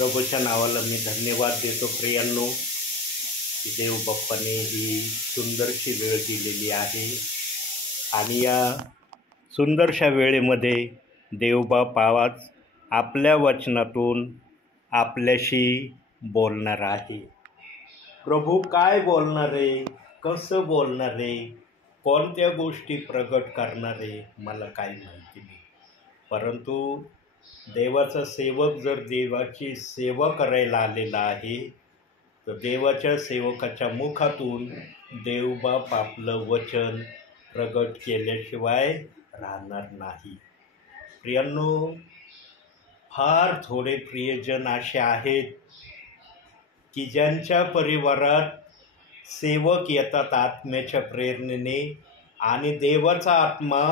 प्रभूच्या नावाला मी धन्यवाद देतो प्रियांनो, की देव बाप्पाने ही सुंदरशी वेळ दिलेली आहे आणि या सुंदरशा वेळेमध्ये देवबाप आवाज आपल्या वचनातून आपल्याशी बोलणार आहे. प्रभू काय बोलणार आहे, कसं बोलणार आहे, कोणत्या गोष्टी प्रगट करणार आहे मला काही माहिती नाही. परंतु देवाचा सेवक जर देवाची सेवा करायला आलेला आहे तर देवाच्या सेवकाच्या मुखातून देवबाप आपलं वचन प्रगट केल्याशिवाय राहणार नाही. प्रियांनो, फार थोडे प्रियजन असे आहेत की ज्यांच्या परिवारात सेवक येतात आत्म्याच्या प्रेरणेने आणि देवाचा आत्मा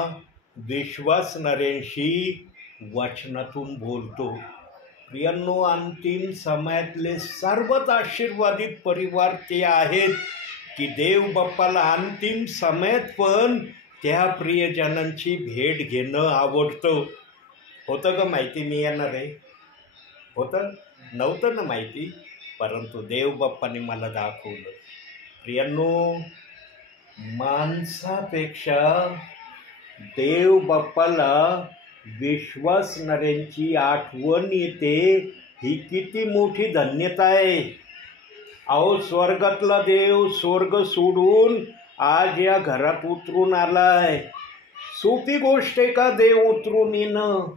विश्वासणाऱ्यांशी वचनातून बोलतो. प्रियांनो, अंतिम समयातले सर्वात आशीर्वादित परिवार ते आहेत की देव बाप्पाला अंतिम समयात पण त्या प्रियजनांची भेट घेणं आवडतं. होतं का माहिती मी येणार आहे? होतं नव्हतं ना माहिती, परंतु देव बाप्पाने मला दाखवलं. प्रियांनो, माणसापेक्षा देव बाप्पाला विश्वासणाऱ्यांची आठवण येते, ही किती मोठी धन्यता आहे. अहो, स्वर्गातला देव स्वर्ग सोडून आज या घरात उतरून आलाय. सोपी गोष्ट आहे का देव उतरून येणं?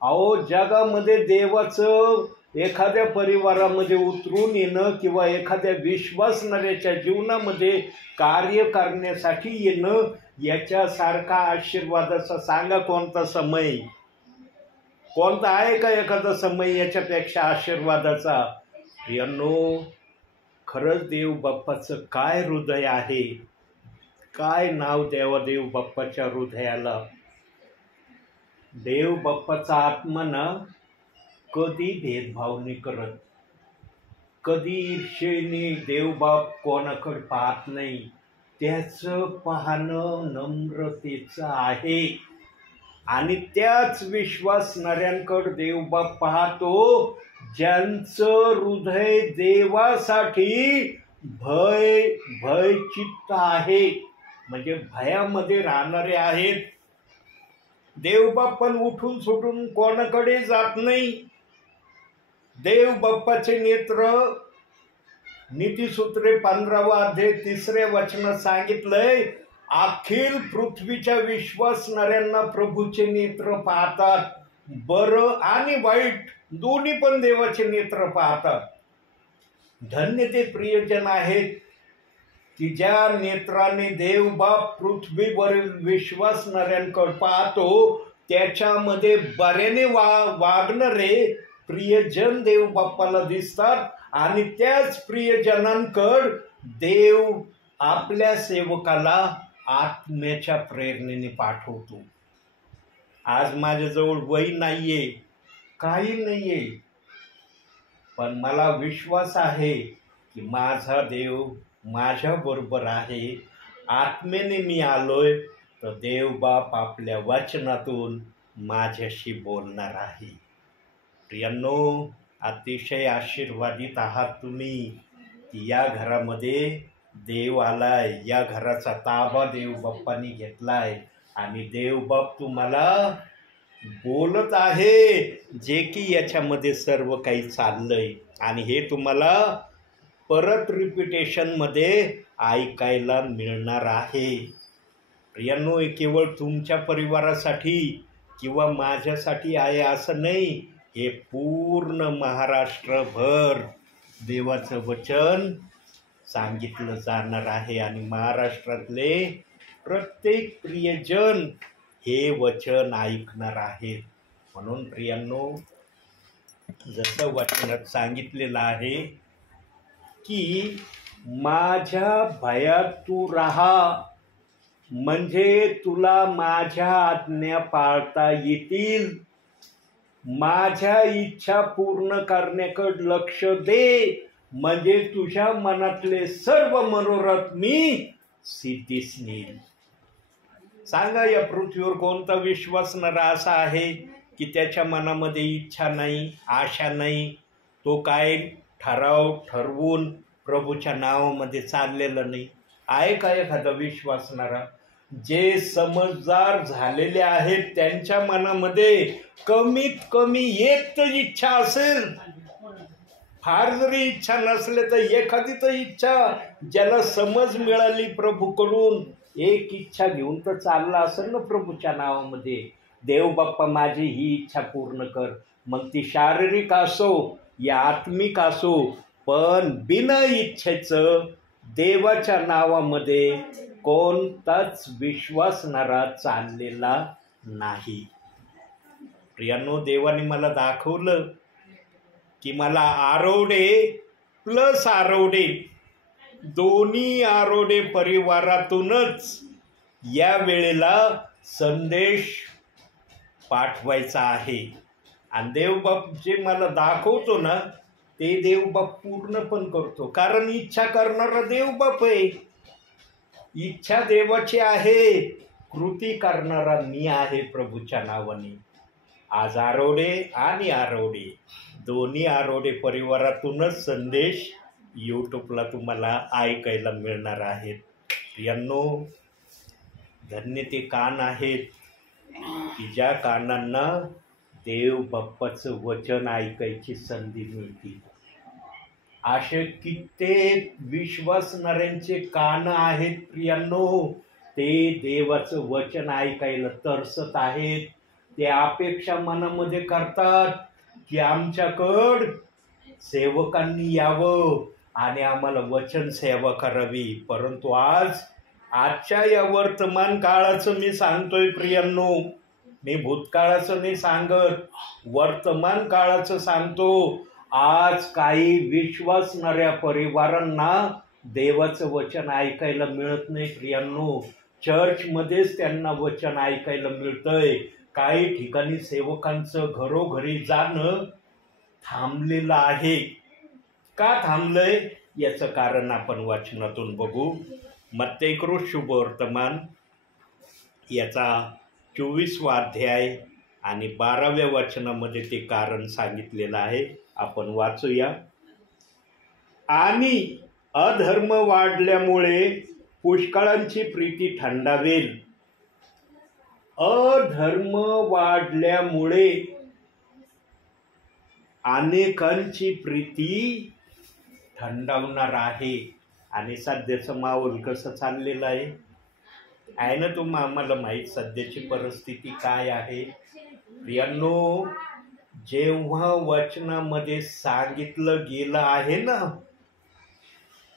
अहो, जगामध्ये देवाचं एखाद्या परिवारामध्ये उतरून येणं किंवा एखाद्या विश्वासणाऱ्याच्या जीवनामध्ये कार्य करण्यासाठी येणं, याच्यासारखा आशीर्वादाचा सांगा कोणता समय, कोणता आहे का एखादा समय याच्यापेक्षा आशीर्वादाचा? प्रियांनो, खरंच देव बाप्पाचं काय हृदय आहे, काय नाव द्यावं देव बाप्पाच्या हृदयाला. देव बाप्पाचा आत्मा ना कधी भेदभाव नाही करत, कधी ईर्षेने देवबाप कोणाकडे पाहत नाही. त्याचं पाहणं नम्रतेचं आहे आणि त्याच विश्वासणाऱ्यांकडे देवबाप पाहतो ज्यांचं हृदय देवासाठी भयचित्त आहे, म्हणजे भयामध्ये राहणारे आहेत. देवबाप पण उठून सुटून कोणाकडे जात नाही. देव बाप्पाचे नेत्र नीतिसूत्रे 15वा अध्याय 3ऱ्या वचनात सांगितलंय, अखिल पृथ्वीच्या विश्वासणाऱ्यांना प्रभूचे नेत्र पाहतात. बरं आणि वाईट दोन्ही पण देवाचे नेत्र पाहतात. धन्य ते प्रियजन आहेत की ज्या नेत्राने देवबाप पृथ्वीवरील विश्वासणाऱ्यांकडे पाहतो, त्याच्यामध्ये बऱ्याने वागणारे प्रियजन देव बाप्पाला दिसतात आणि त्याच प्रियजनांकडे देव आपल्या सेवकाला आत्म्याच्या प्रेरणेने पाठवतो. आज माझ्याजवळ वही नाहीये, काही नाहीये, पण मला विश्वास आहे की माझा देव माझ्या बरोबर आहे. आत्मेने मी आलोय तर देवबाप आपल्या वचनातून माझ्याशी बोलणार आहे. प्रियांनो, अतिशय आशीर्वादित आहात तुम्ही की या घरामध्ये देव आलाय, या घराचा ताबा देव बाप्पानी घेतलाय आणि देवबाप तुम्हाला बोलत आहे, जे की याच्यामध्ये सर्व काही चाललंय आणि हे तुम्हाला परत रिपिटेशनमध्ये ऐकायला मिळणार आहे. प्रियांनो, केवळ तुमच्या परिवारासाठी किंवा माझ्यासाठी आहे असं नाही, हे पूर्ण महाराष्ट्रभर देवाचं वचन सांगितलं जाणार आहे आणि महाराष्ट्रातले प्रत्येक प्रियजन हे वचन ऐकणार आहेत. म्हणून प्रियांनो, जसं वचनात सांगितलेलं आहे की माझ्या भयात तू राहा, म्हणजे तुला माझ्या आज्ञा पाळता येतील. माझ्या इच्छा पूर्ण करण्याकडे लक्ष दे, म्हणजे तुझ्या मनातले सर्व मनोरथ मी सिद्धीस नेईल. सांगा, या पृथ्वीवर कोणता विश्वासणारा असा आहे की त्याच्या मनामध्ये इच्छा नाही, आशा नाही, तो काय ठरवून प्रभूच्या नावामध्ये चाललेला नाही आहे का एखादा विश्वासणारा? जे समजदार झालेले आहेत त्यांच्या मनामध्ये कमीत कमी एक तर इच्छा असेल, फार जरी इच्छा नसले तर एखादी तर इच्छा, ज्याला समज मिळाली प्रभूकडून, एक इच्छा घेऊन तर चालला असेल ना प्रभूच्या नावामध्ये, देव बाप्पा माझी ही इच्छा पूर्ण कर. मग ती शारीरिक असो या आत्मिक असो, पण बिना इच्छेचं देवाच्या नावामध्ये कोणताच विश्वासणारा चाललेला नाही. प्रियांनो, देवाने मला दाखवलं की मला आरोडे प्लस आरोडे, दोन्ही आरोडे परिवारातूनच या वेळेला संदेश पाठवायचा आहे. आणि देवबाप जे मला दाखवतो ना ते देवबाप पूर्ण पण करतो, कारण इच्छा करणारा देवबाप आहे. इच्छा देवाची आहे, कृती करणारा मी आहे प्रभूच्या नावाने. आज आरोडे आणि आरोडे दोन्ही आरोडे परिवारातूनच संदेश यूट्यूबला तुम्हाला ऐकायला मिळणार आहेत. यांनो, धन्य ते कान आहेत की ज्या कानांना देव बाप्पाचं वचन ऐकायची संधी मिळते. असे कित्येक विश्वासणाऱ्यांचे कान आहेत प्रियांनो, ते देवाचं वचन ऐकायला तरसत आहेत. ते अपेक्षा मनामध्ये करतात की आमच्याकड सेवकांनी यावं आणि आम्हाला वचन सेवा करावी. परंतु आजच्या या वर्तमान काळाचं मी सांगतोय प्रियांनो, मी भूतकाळाचं नाही सांगत, वर्तमान काळाचं सांगतो. आज काही विश्वासणाऱ्या परिवारांना देवाचं वचन ऐकायला मिळत नाही प्रियांनो. चर्चमध्येच त्यांना वचन ऐकायला मिळतंय. काही ठिकाणी सेवकांचं घरोघरी जाणं थांबलेलं आहे. का थांबलंय याचं कारण आपण वाचनातून बघू. मत्तेकृत शुभवर्तमान याचा 24वा अध्याय आणि 12व्या वचनामध्ये ते कारण सांगितलेलं आहे. आपण वाचूया. आणि अधर्म वाढल्यामुळे पुष्कळांची प्रीती थंडावेल. अधर्म वाढल्यामुळे अनेकांची प्रीती थंडावणार आहे. आणि सध्याचं माहोल कसं चाललेलं आहे ना आम्हाला माहीत सध्याची परिस्थिती काय आहे. प्रियांनो, जेव्हा वचनामध्ये सांगितलं गेलं आहे ना,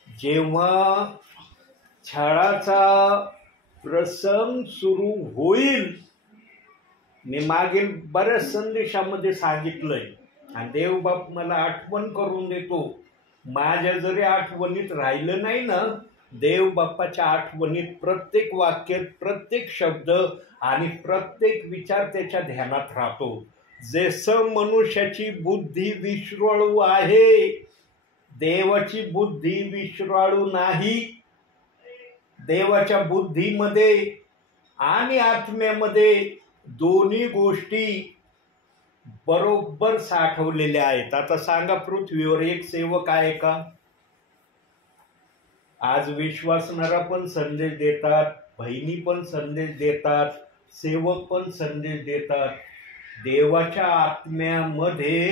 जेव्हा छळाचा प्रसंग सुरू होईल, मी मागील बऱ्याच संदेशामध्ये सांगितलंय आणि देवबाप मला आठवण करून देतो. माझ्या जरी आठवणीत राहिलं नाही ना, देव बाप्पाच्या आठवणीत प्रत्येक वाक्य, प्रत्येक शब्द आणि प्रत्येक विचार त्याच्या ध्यानात राहतो. जसं मनुष्याची बुद्धी विश्राळू आहे, देवाची बुद्धी विश्राळू नाही. देवाच्या बुद्धीमध्ये आणि आत्म्यामध्ये दोन्ही गोष्टी बरोबर साठवलेल्या आहेत. आता सांगा, पृथ्वीवर एक सेवक आहे का? आज विश्वासणारा पण संदेश देतात, बहिणी पण संदेश देतात, सेवक पण संदेश देतात. देवाच्या आत्म्यामध्ये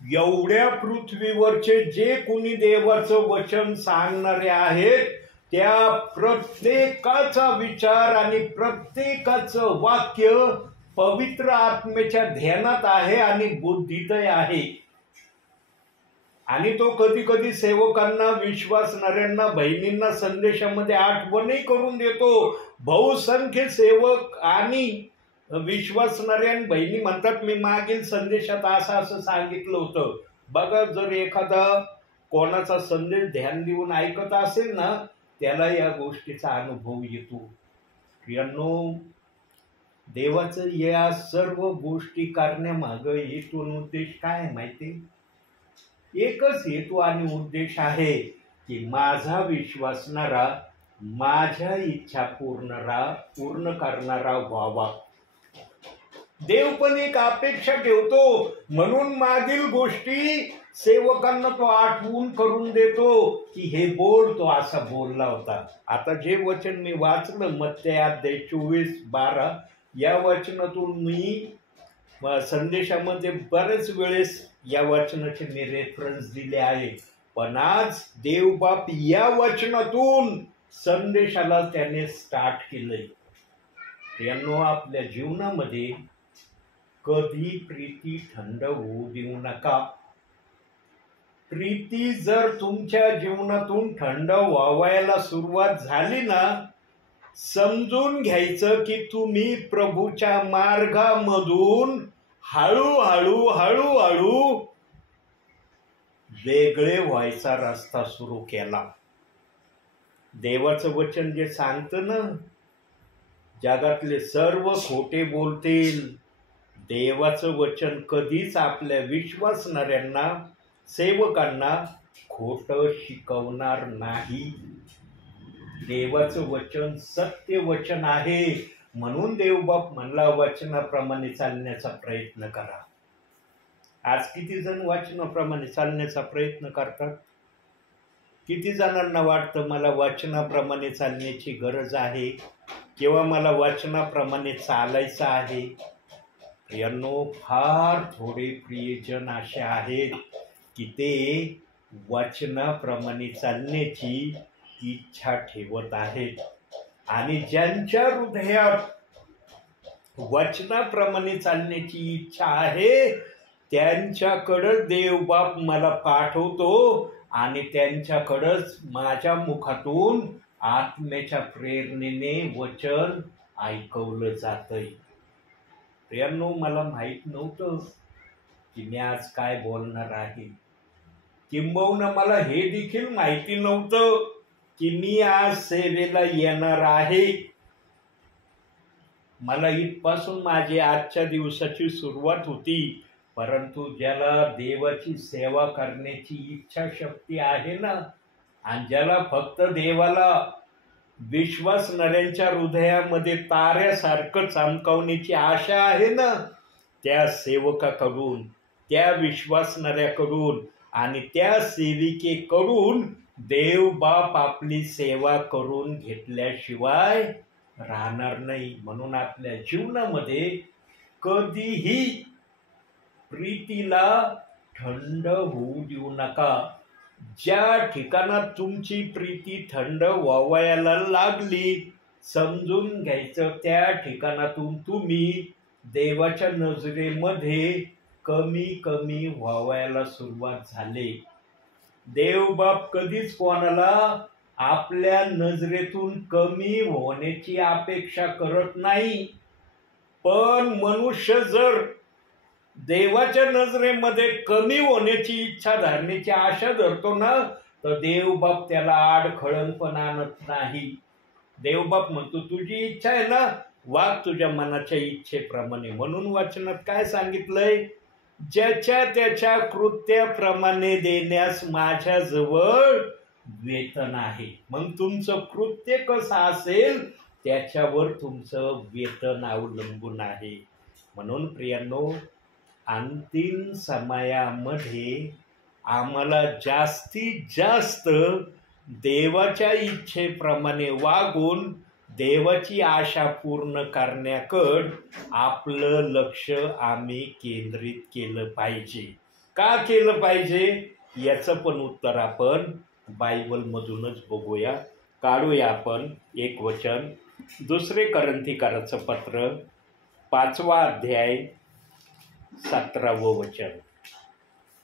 एवढ्या पृथ्वीवरचे जे कोणी देवाचं वचन सांगणारे आहेत, त्या प्रत्येकाचा विचार आणि प्रत्येकाचं वाक्य पवित्र आत्म्याच्या ध्यानात आहे आणि बुद्धीतही आहे. आणि तो कधी कधी सेवकांना, विश्वासणाऱ्यांना, बहिणींना संदेशामध्ये आठवणही करून देतो. बहुसंख्य सेवक आणि विश्वासणाऱ्या बहिणी म्हणतात, मी मागील संदेशात असं सांगितलं होतं. बघा, जर एखादा कोणाचा संदेश ध्यान देऊन ऐकत असेल ना, त्याला या गोष्टीचा अनुभव येतो. प्रियांनो, देवाचं या सर्व गोष्टी करण्यामागं हेतू आणि उद्देश काय आहे माहिती? एकच हेतू आणि उद्देश आहे की माझा विश्वासणारा माझ्या इच्छा पूर्ण करणारा व्हावा. देव पण एक अपेक्षा ठेवतो, म्हणून मागील गोष्टी सेवकांना तो आठवून करून देतो की हे बोल, तो असा बोलला होता. आता जे वचन मी वाचलं मत्ते अध्याय 24:12 या वचनातून मी संदेशामध्ये बरेच वेळेस या वचनाचे मी रेफरन्स दिले आहे, पण आज देवबाप या वचनातून संदेशाला त्याने स्टार्ट केलंय. यांनो, आपल्या जीवनामध्ये कधी प्रीती थंड होऊ देऊ नका. प्रीती जर तुमच्या जीवनातून थंड व्हावायला सुरुवात झाली ना, समजून घ्यायचं की तुम्ही प्रभूच्या मार्गामधून हळूहळू हळूहळू वेगळे व्हायचा रस्ता सुरू केला. देवाचं वचन जे सांगतं ना, जगातले सर्व खोटे बोलतील, देवाचं वचन कधीच आपल्या विश्वासणाऱ्यांना, सेवकांना खोटं शिकवणार नाही. देवाचं वचन सत्य वचन आहे, म्हणून देवबाप म्हणला वचनाप्रमाणे चालण्याचा प्रयत्न करा. आज किती जण वचनाप्रमाणे चालण्याचा प्रयत्न करतात? किती जणांना वाटतं मला वचनाप्रमाणे चालण्याची गरज आहे किंवा मला वचनाप्रमाणे चालायचं आहे? यांनो, फार थोडे प्रियजन असे आहेत की ते वचनाप्रमाणे चालण्याची इच्छा ठेवत आहेत, आणि ज्यांच्या हृदयात वचनाप्रमाणे चालण्याची इच्छा आहे त्यांच्याकडं देवबाप मला पाठवतो आणि त्यांच्याकडंच माझ्या मुखातून आत्म्याच्या प्रेरणेने वचन ऐकवलं जातंय. प्रियांनो, मला माहीत नव्हतं की मी आज काय बोलणार आहे. किंबहुना मला हे देखील माहिती नव्हतं की मी आज सेवेला येणार आहे. मला इथपासून माझी आजच्या दिवसाची सुरुवात होती, परंतु ज्याला देवाची सेवा करण्याची इच्छाशक्ती आहे ना, आणि ज्याला फक्त देवाला विश्वासणाऱ्यांच्या हृदयामध्ये ताऱ्यासारखं चमकावण्याची आशा आहे ना, त्या सेवकाकडून, त्या विश्वासणाऱ्याकडून आणि त्या सेविकेकडून देवबाप आपली सेवा करून घेतल्याशिवाय राहणार नाही. म्हणून आपल्या जीवनामध्ये कधीही प्रीतीला थंड होऊ देऊ नका. ज्या ठिकाणात तुमची प्रीती थंड व्हावयाला लागली, समजून घ्यायचं त्या ठिकाणातून तुम्ही देवाच्या नजरेमध्ये कमी कमी व्हावयाला सुरुवात झाले. देवबाप कधीच कोणाला आपल्या नजरेतून कमी होण्याची अपेक्षा करत नाही, पण मनुष्य जर देवाच्या नजरेमध्ये कमी होण्याची इच्छा धरण्याची आशा धरतो ना, तर देवबाप त्याला आडखळण पण आणत नाही. देवबाप म्हणतो तुझी इच्छा आहे ना, वाग तुझ्या मनाच्या इच्छेप्रमाणे. म्हणून वचनात काय सांगितलंय? ज्याच्या त्याच्या कृत्याप्रमाणे देण्यास माझ्याजवळ वेतन आहे. मग तुमचं कृत्य कसं असेल त्याच्यावर तुमचं वेतन अवलंबून आहे. म्हणून प्रियांनो, अंतिम समयामध्ये आम्हाला जास्तीत जास्त देवाच्या इच्छेप्रमाणे वागून देवाची आशा पूर्ण करण्याकडं आपलं लक्ष आम्ही केंद्रित केलं पाहिजे. का केलं पाहिजे याचं पण उत्तर आपण बायबलमधूनच बघूया. काढूया आपण एक वचन, 2 कोरिंथीकराचं पत्र 5वा अध्याय 17वं वचन.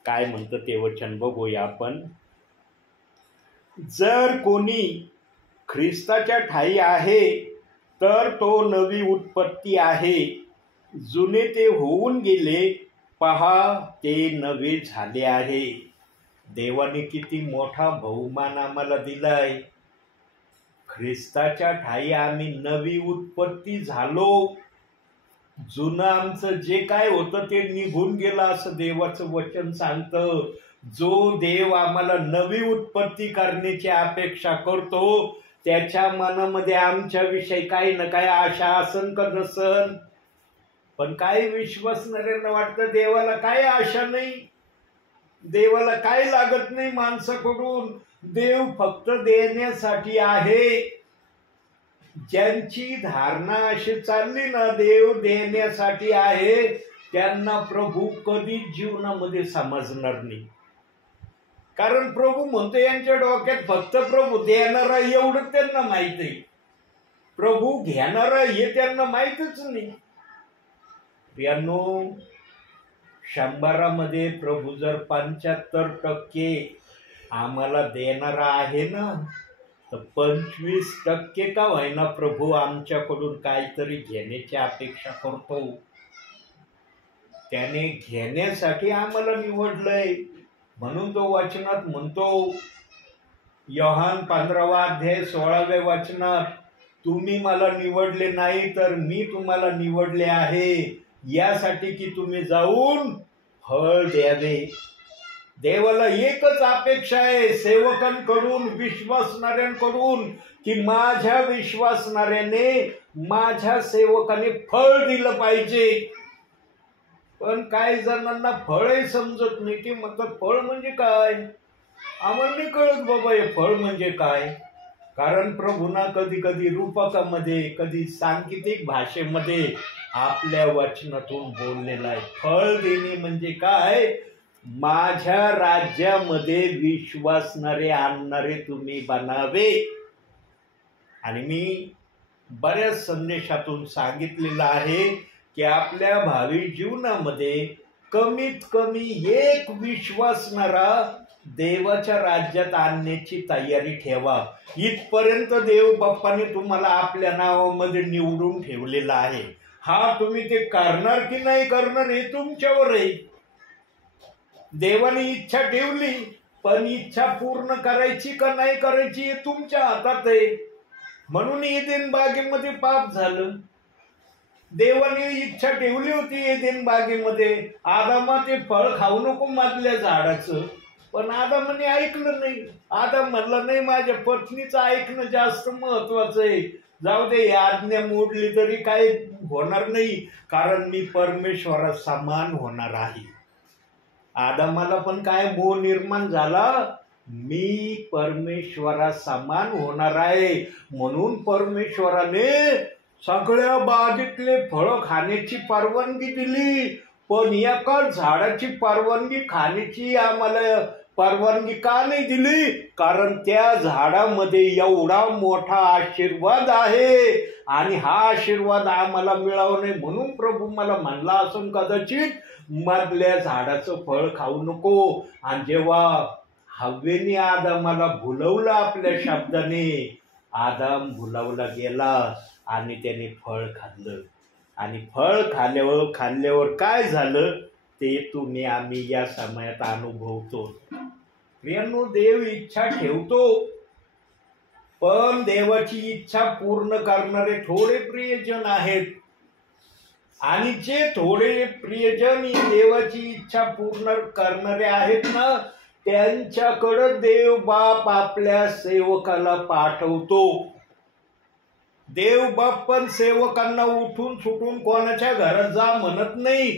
काय म्हणतं ते वचन बघूया आपण. जर कोणी ख्रिस्ताच्या ठायी आहे तर तो नवी उत्पत्ती आहे, जुने ते होऊन गेले, पहा ते नवे झाले आहे. देवाने किती मोठा बहुमान आम्हाला दिलाय. ख्रिस्ताच्या ठायी आम्ही नवी उत्पत्ती झालो. जुनं आमचं जे काय होतं ते निघून गेलं असं देवाचं वचन सांगतं. जो देव आम्हाला नवी उत्पत्ती करण्याची अपेक्षा करतो त्याच्या मनामध्ये आमच्या विषयी काही ना काही आशा असन का नसन? पण काही विश्वासणाऱ्यांना वाटतं देवाला काय आशा नाही, देवाला काय लागत नाही माणसाकडून, देव फक्त देण्यासाठी आहे. ज्यांची धारणा अशी चालली ना देव देण्यासाठी आहे, त्यांना प्रभू कधीच जीवनामध्ये समजणार नाही. कारण प्रभू म्हणतो यांच्या डोक्यात फक्त प्रभू देणारा एवढं त्यांना माहित आहे, प्रभू घेणारा हे त्यांना माहितच नाही. प्रियांनो, 100मध्ये प्रभू जर 75% आम्हाला देणारा आहे ना, तर 25% का होईना प्रभू आमच्याकडून काहीतरी घेण्याची अपेक्षा करतो. त्याने घेण्यासाठी आम्हाला निवडलंय. म्हणून तो वचनात म्हणतो, योहान 15:16 वचनात, तुम्ही मला निवडले नाही तर मी तुम्हाला निवडले आहे, यासाठी की तुम्ही जाऊन फळ द्यावे. देवाला एकच अपेक्षा आहे सेवकांकडून, विश्वासणाऱ्यांकडून, की माझ्या विश्वासणाऱ्याने, माझ्या सेवकाने फळ दिलं पाहिजे. पण काही जणांना फळही समजत नाही. ते म्हणतात फळ म्हणजे काय, आम्हाला नाही कळत बाबा हे फळ म्हणजे काय. कारण प्रभूना कधी कधी रूपकामध्ये, कधी सांकेतिक भाषेमध्ये आपल्या वचनातून बोललेला आहे. फळ देणे म्हणजे काय, माझ्या राज्यामध्ये विश्वासणारे आणणारे तुम्ही बनावे. आणि मी बऱ्याच संदेशातून सांगितलेलं आहे की आपल्या भावी जीवनामध्ये कमीत कमी एक विश्वासणारा देवाच्या राज्यात आणण्याची तयारी ठेवा. इथपर्यंत देव बाप्पाने तुम्हाला आपल्या नावामध्ये निवडून ठेवलेला आहे. हा तुम्ही ते करणार की नाही करणार हे तुमच्यावर आहे. देवाने इच्छा ठेवली, पण इच्छा पूर्ण करायची का नाही करायची हे तुमच्या हातात आहे. म्हणून एदेन बागेमध्ये पाप झालं. देवाने इच्छा ठेवली होती एदेन बागेमध्ये, आदामा ते फळ खाऊ नको मधल्या झाडाचं, पण आदामाने ऐकलं नाही. आदाम म्हणला नाही, माझ्या पत्नीचं ऐकणं जास्त महत्वाचं आहे. जाऊ दे, आज्ञा मोडली तरी काही होणार नाही, कारण मी परमेश्वरा समान होणार आहे. आदामाला पण काय मोह निर्माण झाला, मी परमेश्वरा समान होणार आहे. म्हणून परमेश्वराने सगळ्या बागेतले फळं खाण्याची परवानगी दिली, पण एका झाडाची परवानगी खाण्याची आम्हाला परवानगी का नाही दिली, कारण त्या झाडामध्ये एवढा मोठा आशीर्वाद आहे आणि हा आशीर्वाद आम्हाला मिळावा नाही. म्हणून प्रभू मला म्हणला असं कदाचित, मधल्या झाडाचं फळ खाऊ नको. आणि जेव्हा हव्वेने आदामाला भुलवलं आपल्या शब्दाने, आदाम भुलवला गेला आणि त्याने फळ खाल्लं. आणि फळ खाल्ल्यावर काय झालं ते तुम्ही आम्ही या समयात अनुभवतो. प्रियांनो, देव इच्छा ठेवतो, पण देवाची इच्छा पूर्ण करणारे थोडे प्रियजन आहेत. आणि जे थोडे प्रियजन देवाची इच्छा पूर्ण करणारे आहेत ना, त्यांच्याकडे देव बाप आपल्या सेवकाला पाठवतो. देव बाप पण सेवकांना उठून सुटून कोणाच्या घरात जा म्हणत नाही.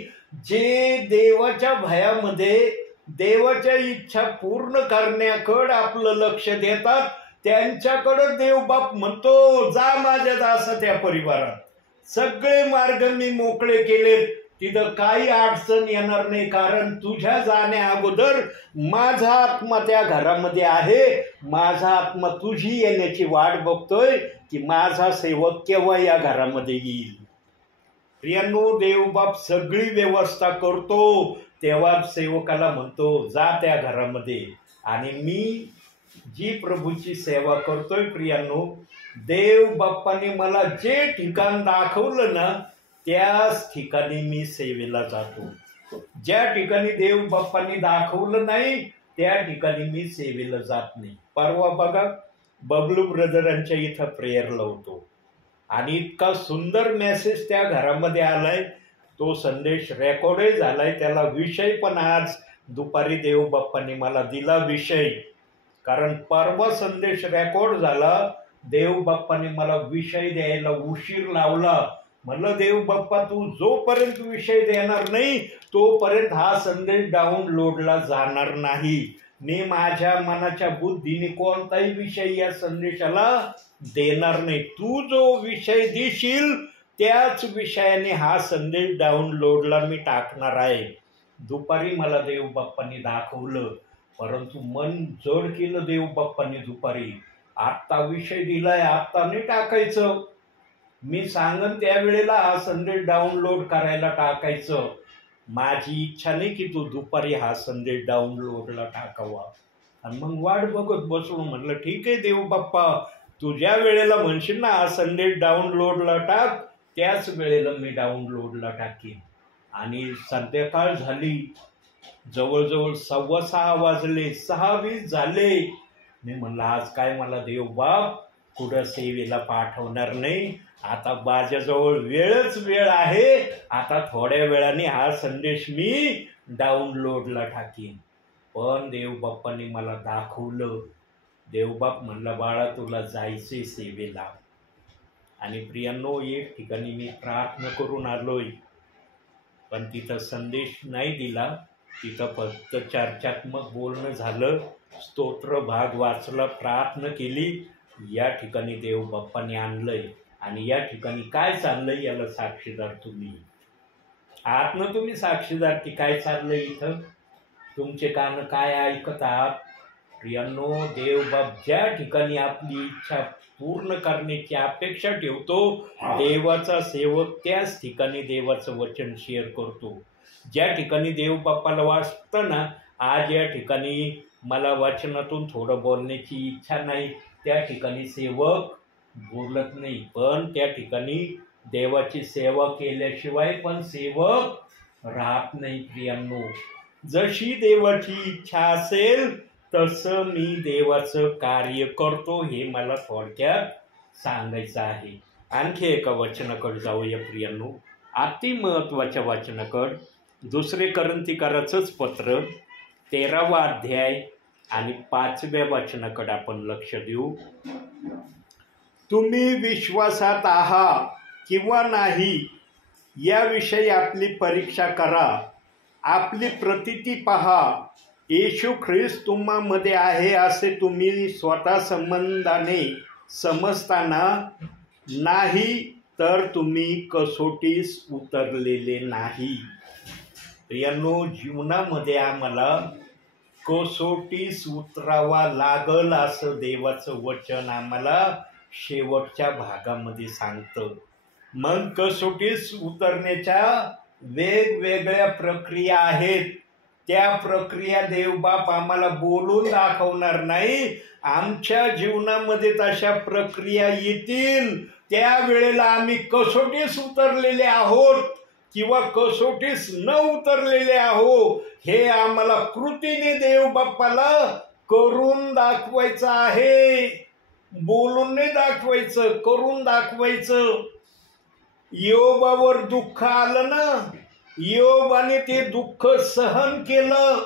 जे देवाच्या भयामध्ये देवाच्या इच्छा पूर्ण करण्याकडे आपलं लक्ष देतात, त्यांच्याकडे देव बाप म्हणतो, जा माझ्या दासाच्या परिवारात, सगळे मार्ग मी मोकळे केलेत, तिथं काही अडचण येणार नाही, कारण तुझ्या जाण्या अगोदर माझा आत्मा त्या घरामध्ये आहे. माझा आत्मा तुझी येण्याची वाट बघतोय की माझा सेवक केव्हा या घरामध्ये येईल. प्रियांनो, देवबाप सगळी व्यवस्था करतो, तेव्हा सेवकाला म्हणतो जा त्या घरामध्ये. आणि मी जी प्रभूची सेवा करतोय प्रियांनो, देव बाप्पाने मला जे ठिकाण दाखवलं ना, त्याच ठिकाणी मी सेवेला जातो. ज्या ठिकाणी देव बाप्पांनी दाखवलं नाही त्या ठिकाणी मी सेवेला जात नाही. परवा बघा, बबलू ब्रदरांच्या इथं प्रेयरला होतो आणि इतका सुंदर मेसेज त्या घरामध्ये आलाय. तो संदेश रेकॉर्डही झालाय. त्याला विषय पण आज दुपारी देव बाप्पांनी मला दिला विषय, कारण परवा संदेश रेकॉर्ड झाला, देव बाप्पांनी मला विषय द्यायला उशीर लावला. म्हणलं देव बाप्पा तू जोपर्यंत विषय देणार नाही तोपर्यंत हा संदेश डाउनलोडला जाणार नाही. मी माझ्या मनाच्या बुद्धीने कोणताही विषय या संदेशाला देणार नाही. तू जो विषय देशील त्याच विषयाने हा संदेश डाउनलोडला मी टाकणार आहे. दुपारी मला देव बाप्पांनी दाखवलं, परंतु मन जड केलं देव बाप्पांनी दुपारी. आत्ता विषय दिलाय, आत्ता नाही टाकायचं. मी सांगन त्यावेळेला हा संदेश डाउनलोड करायला टाकायचं. माझी इच्छा नाही की तू दुपारी हा संदेश डाउनलोडला टाकावा. आणि मग वाट बघत बसलो. म्हटलं ठीक आहे देव बाप्पा, तू ज्या वेळेला म्हणशील ना हा संदेश डाउनलोडला टाक त्याच वेळेला मी डाउनलोडला टाकीन. आणि संध्याकाळ झाली, जवळजवळ 6:15 वाजले, 6:20 झाले. मी म्हणलं आज काय मला देव बाप कुठं सेवेला पाठवणार नाही. आता माझ्याजवळ वेळच वेळ आहे. आता थोड्या वेळाने हा संदेश मी डाउनलोडला टाकीन. पण देव बाप्पांनी मला दाखवलं. देवबाप म्हणला बाळा तुला जायचे सेवेला. आणि प्रियांनो एक ठिकाणी मी प्रार्थना करून आलोय, पण तिथं संदेश नाही दिला. तिथं फक्त चर्चात्मक बोलणं झालं, स्तोत्र भाग वाचला, प्रार्थना केली. या ठिकाणी देव बाप्पांनी आणलंय. आणि या ठिकाणी काय चाललंय याला साक्षीदार तुम्ही आहात ना. तुम्ही साक्षीदार की काय चाललंय इथं. तुमचे कान काय ऐकत आहात. प्रियांनो देवबाप ज्या ठिकाणी आपली इच्छा पूर्ण करण्याची अपेक्षा ठेवतो देवाचा सेवक त्याच ठिकाणी देवाचं वचन शेअर करतो. ज्या ठिकाणी देव बाप्पाला वाटतं ना आज या ठिकाणी मला वचनातून थोडं बोलण्याची इच्छा नाही, त्या ठिकाणी सेवक बोलत नाही. पण त्या ठिकाणी देवाची सेवा केल्याशिवाय पण सेवक राहत नाही. प्रियांनो जशी देवाची इच्छा असेल तसं मी देवाचं कार्य करतो, हे मला थोडक्यात सांगायचं आहे. आणखी एका वचनाकडे जाऊया प्रियांनो, अति महत्त्वाच्या वचनाकडे. 2 कोरिंथीकराचंच पत्र 13वा अध्याय आणि 5व्या वचनाकडे आपण लक्ष देऊ. तुम्ही विश्वासात आहात किंवा नाही याविषयी आपली परीक्षा करा. आपली प्रतीती पहा. येशू ख्रिस्त तुम्हामध्ये आहे असे तुम्ही स्वतः संबंधाने समजताना नाही तर तुम्ही कसोटीस उतरलेले नाही. प्रियांनो जीवनामध्ये आम्हाला कसोटीस उतरावा लागल असं देवाचं वचन आम्हाला शेवटच्या भागामध्ये सांगतं. मग कसोटीस उतरण्याच्या वेगवेगळ्या प्रक्रिया आहेत. त्या प्रक्रिया देवबाप आम्हाला बोलून दाखवणार नाही. आमच्या जीवनामध्ये तशा प्रक्रिया येतील त्यावेळेला आम्ही कसोटीस उतरलेले आहोत किंवा कसोटीस न उतरलेले आहो हे आम्हाला कृतीने देवबाप्पाला करून दाखवायचं आहे. बोलून नाही दाखवायचं, करून दाखवायचं. योबावर दुःख आलं ना, योबाने ते दुःख सहन केलं.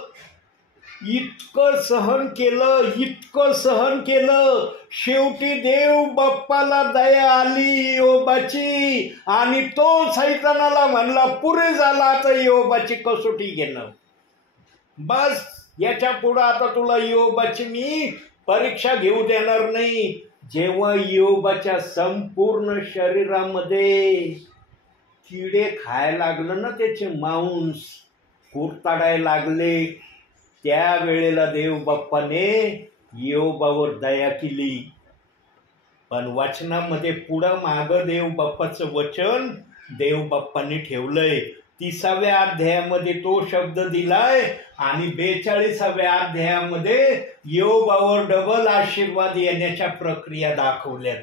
इतकं सहन केलं शेवटी देव बाप्पाला दया आली योबाची आणि तो सैतानाला म्हणला पुरे झाला, आता योबाची कसोटी घेणं बस. याच्या पुढे आता तुला योबाची मी परीक्षा घेऊ देणार नाही. जेव्हा योबाच्या संपूर्ण शरीरामध्ये किडे खायला लागलं ना, त्याचे मांस कुरताडायला लागले, त्यावेळेला देव बाप्पाने योबावर दया केली. पण वचनामध्ये पुढं मागं देव बाप्पाचं वचन देव बाप्पांनी ठेवलंय. 30व्या अध्यायामध्ये तो शब्द दिलाय आणि 42व्या अध्यायामध्ये योबावर डबल आशीर्वाद येण्याच्या प्रक्रिया दाखवल्यात.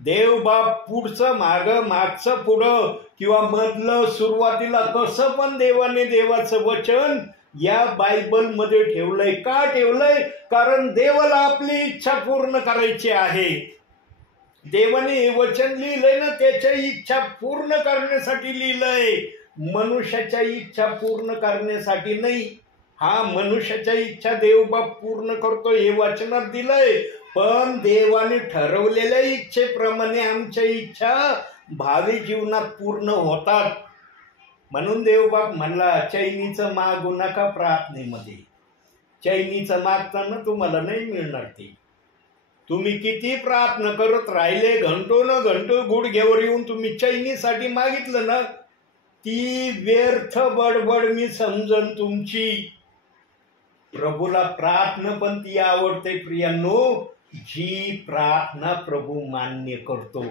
देवबाप पुढचं मागचं पुढं किंवा मधलं सुरुवातीला कसं पण देवाने देवाचं वचन या बायबलमध्ये ठेवलंय. का ठेवलंय? कारण देवाला आपली इच्छा पूर्ण करायची आहे. देवाने हे वचन लिहिलंय ना त्याच्या इच्छा पूर्ण करण्यासाठी लिहिलंय, मनुष्याच्या इच्छा पूर्ण करण्यासाठी नाही. हा मनुष्याच्या इच्छा देवबाप पूर्ण करतो हे वचनात दिलंय, पण देवाने ठरवलेल्या इच्छेप्रमाणे आमच्या इच्छा भावी जीवनात पूर्ण होतात. म्हणून देवबाप म्हणला, चैनीचं मागू नका प्रार्थनेमध्ये. चैनीचं मागताना तुम्हाला नाही मिळणार ते. तुम्ही किती प्रार्थना करत राहिले, घंटो गुडघ्यावर येऊन तुम्ही चैनीसाठी मागितलं ना, ती व्यर्थ बडबड मी समजन तुमची. प्रभूला प्रार्थना पण ती आवडते प्रियांनो, जी प्रार्थना प्रभू मान्य करतो.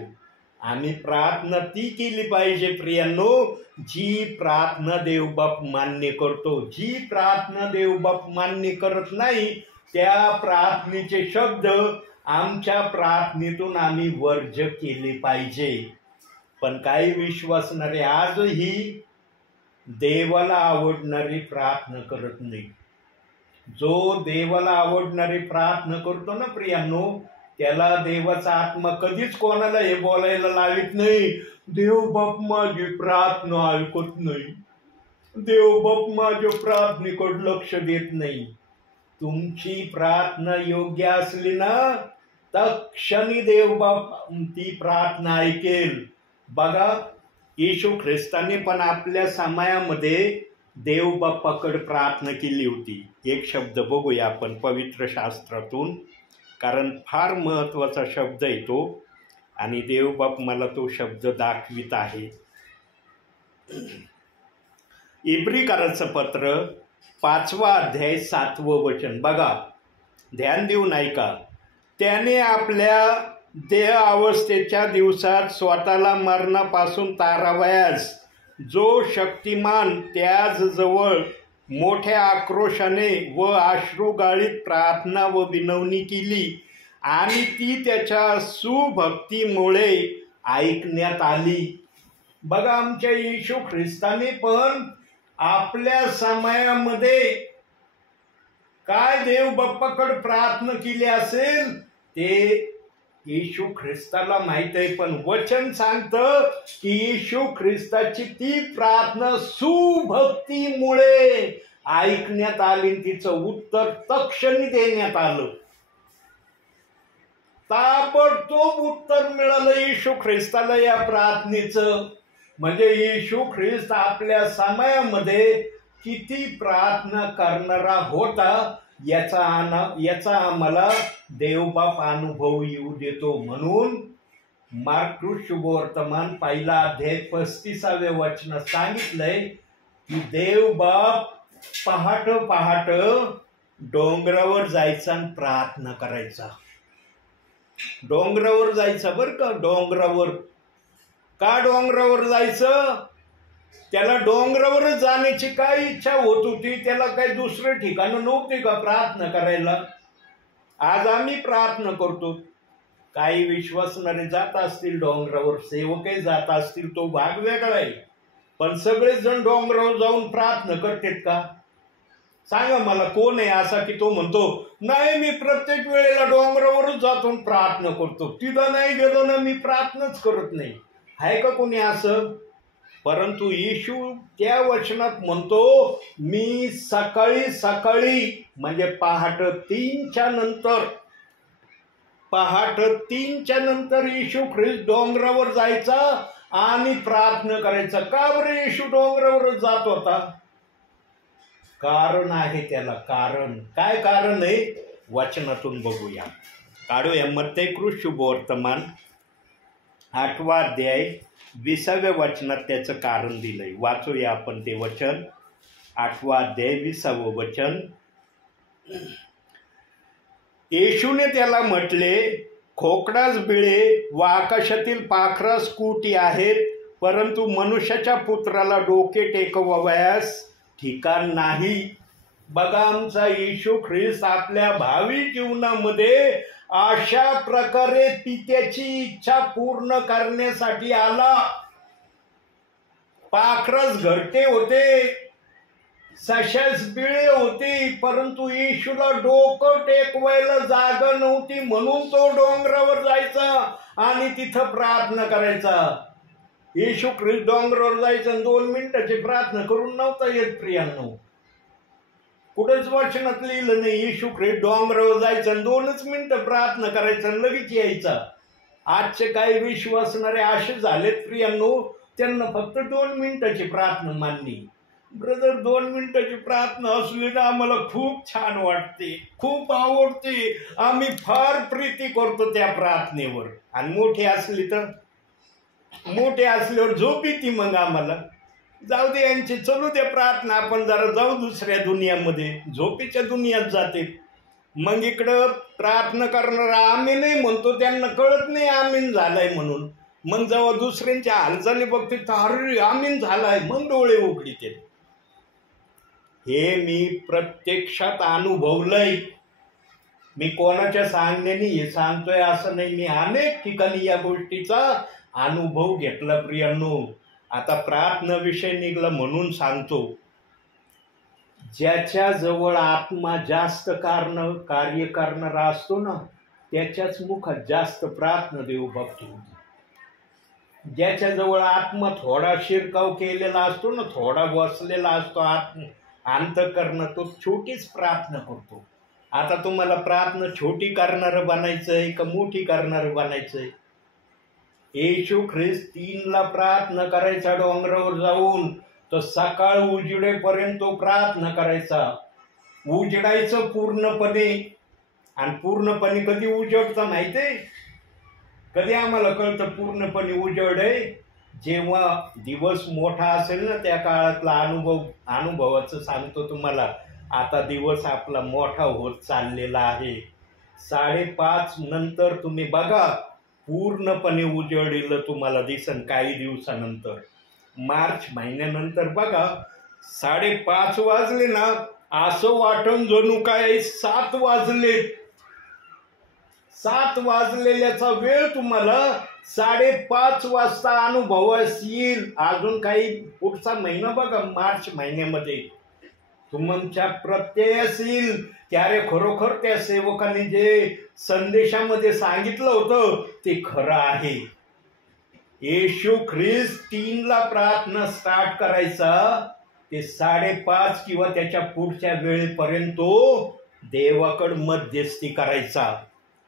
आम्ही प्रार्थना ती केली पाहिजे प्रियांनो, जी प्रार्थना देवबाप मान्य करतो. जी प्रार्थना देवबाप मान्य करत नाही, त्या प्रार्थनेचे शब्द आमच्या प्रार्थनेतून आम्ही वर्ज केले पाहिजे. पण काही विश्वासणारे आजही देवाला आवडणारी प्रार्थना करत नाही. जो देवाला आवडणारी प्रार्थना करतो ना प्रियांनो, त्याला देवाचा आत्मा कधीच कोणाला हे बोलायला लावित नाही, देव बाप माझी प्रार्थना ऐकत नाही, देव बाप माझ्या प्रार्थनेकडे लक्ष देत नाही. तुमची प्रार्थना योग्य असली ना, तर क्षणी देव बाप ती प्रार्थना ऐकेल. बघा, येशू ख्रिस्ताने पण आपल्या समयामध्ये देव बाप्पाकडे प्रार्थना केली होती. एक शब्द बघूया आपण पवित्र शास्त्रातून, कारण फार महत्त्वाचा शब्द आहे तो, आणि देवबाप मला तो शब्द दाखवित आहे. इब्रीकरांचं पत्र 5वा अध्याय 7वं वचन बघा, ध्यान देऊन ऐका. त्याने आपल्या देह अवस्थेच्या दिवसात स्वतःला मरणापासून तारावयास जो शक्तिमान त्याजवळ मोठ्या आक्रोशाने व अश्रुगाळीत प्रार्थना व विनवणी केली, आणि ती त्याच्या सुभक्तीमुळे ऐकण्यात आली. बघा, आमच्या येशू ख्रिस्ताने पण आपल्या समयामध्ये काय देव बाप्पाकडे प्रार्थना केली असेल ते येशू ख्रिस्ताला माहित आहे. पण वचन सांगतं की येशू ख्रिस्ताची ती प्रार्थना सुभक्तीमुळे ऐकण्यात आली, तिचं उत्तर तत्क्षणी देण्यात आलं. ताबडतोब उत्तर मिळालं येशू ख्रिस्ताला या प्रार्थनेचं. म्हणजे येशू ख्रिस्त आपल्या समयामध्ये किती प्रार्थना करणारा होता याचा आम्हाला देवबाप अनुभव येऊ देतो. म्हणून मार्क शुभवर्तमान 1 अध्याय 35व्या वचनात सांगितलंय की देवबाप पहाट डोंगरावर जायचा आणि प्रार्थना करायचा. डोंगरावर जायचं बरं का. डोंगरावर का डोंगरावर जायचं? त्याला डोंगरावरच जाण्याची काय इच्छा होत होती? त्याला काही दुसरे ठिकाण नव्हते का प्रार्थना करायला? आज आम्ही प्रार्थना करतो. काही विश्वासणारे जात असतील डोंगरावर, सेवकही जात असतील, तो भाग वेगळा आहे. पण सगळेच जण डोंगरावर जाऊन प्रार्थना करतात का? सांगा मला, कोण आहे असा की तो म्हणतो नाही मी प्रत्येक वेळेला डोंगरावरच जातो प्रार्थना करतो, तिथं नाही गेलो ना मी प्रार्थनाच करत नाही? आहे का कोणी असं? परंतु येशू त्या वचनात म्हणतो, मी सकाळी म्हणजे पहाट 3च्या नंतर येशू ख्रिस्त डोंगरावर जायचा आणि प्रार्थना करायचा. का बरं येशू डोंगरावरच जात होता? कारण आहे त्याला. कारण काय कारण आहे? वचनातून बघूया. काढूया मत्तेय शुभवर्तमान 8वा अध्याय 20व्या वचनात त्याचं कारण दिलंय. वाचूया आपण ते वचन. 8वा अध्याय 20वं वचन. येशूने त्याला म्हटले, खोकडास बिळे व आकाशातील पाखरास कुटी आहेत, परंतु मनुष्याच्या पुत्राला डोके टेकवावयास ठिकाण नाही. बघा, आमचा येशू ख्रिस्त आपल्या भावी जीवनामध्ये अशा प्रकारे पित्याची इच्छा पूर्ण करण्यासाठी आला. पाखरस घरटे होते, सशास बिळे होती, परंतु येशूला डोकं टेकवायला जागा नव्हती, म्हणून तो डोंगरावर जायचा आणि तिथं प्रार्थना करायचा. येशू ख्रिस्त डोंगरावर जायचं आणि 2 मिनिटाची प्रार्थना करून नव्हता येत प्रियांनो. कुठेच वचनात लिहिलं नाही येशू ख्रिस्त डोंगरावर जायचं आणि 2च मिनिटं प्रार्थना करायचं लगेच यायचा. आजचे काही विश्वासणारे असे झालेत प्रियांनो, त्यांना फक्त 2 मिनिटाची प्रार्थना मानली. ब्रदर, 2 मिनिटाची प्रार्थना असली ना आम्हाला खूप छान वाटते, खूप आवडते, आम्ही फार प्रीती करतो त्या प्रार्थनेवर. आणि मोठी असली तर, मोठे असल्यावर झोप येते मग आम्हाला. जाऊ दे यांची, चलू दे प्रार्थना, आपण जरा जाऊ दुसऱ्या दुनियामध्ये, झोपेच्या दुनियात जाते. मग इकडं प्रार्थना करणारा आम्ही नाही म्हणतो, त्यांना कळत नाही आमीन झालाय म्हणून. मग जेव्हा दुसऱ्यांच्या हालचाली बघते तर अरे आमीन झालाय, मग डोळे उघडीते. हे मी प्रत्यक्षात अनुभवलंय. मी कोणाच्या सांगण्याने हे सांगतोय असं नाही, मी अनेक ठिकाणी या गोष्टीचा अनुभव घेतला प्रियांनो. आता प्रार्थना विषय निघला म्हणून सांगतो. ज्याच्या जवळ आत्मा जास्त कार्य करणारा असतो ना, त्याच्याच मुखात जास्त प्रार्थना देव बघतो. ज्याच्याजवळ आत्मा थोडा शिरकाव केलेला असतो ना, थोडा बसलेला असतो अंतःकरण, तो छोटीच प्रार्थना करतो. आता तुम्हाला प्रार्थना छोटी करणारं बनायचंय का मोठी करणारं बनायचंय? येशू ख्रिस्त 3ला प्रार्थना करायचा डोंगरावर जाऊन, तर सकाळ उजेडेपर्यंत तो प्रार्थना करायचा. उजडायचं पूर्णपणे. आणि पूर्णपणे कधी उजडतं माहितीये? कधी आम्हाला कळतं पूर्णपणे उजड आहे? जेव्हा दिवस मोठा असेल ना, त्या काळातला अनुभवाचं सांगतो तुम्हाला. आता दिवस आपला मोठा होत चाललेला आहे. 5:30 नंतर तुम्ही बघा, पूर्णपणे उजळलेलं तुम्हाला दिसन. काही दिवसानंतर, मार्च महिन्यानंतर बघा, 5:30 वाजले ना, असं वाटून जणू काय 7 वाजले. 7 वाजलेल्याचा वेळ तुम्हाला 5:30 वाजता अनुभवास येईल. अजून काही पुढचा महिना बघा, मार्च महिन्यामध्ये तुमच्या प्रत्ययास येईल की अरे खरोखर त्या सेवकाने जे संदेशामध्ये सांगितलं होतं ते खरं आहे. येशू ख्रिस्त 3ला प्रार्थना स्टार्ट करायचा, ते 5:30 किंवा त्याच्या पुढच्या वेळेपर्यंत देवाकडे मध्यस्थी करायचा.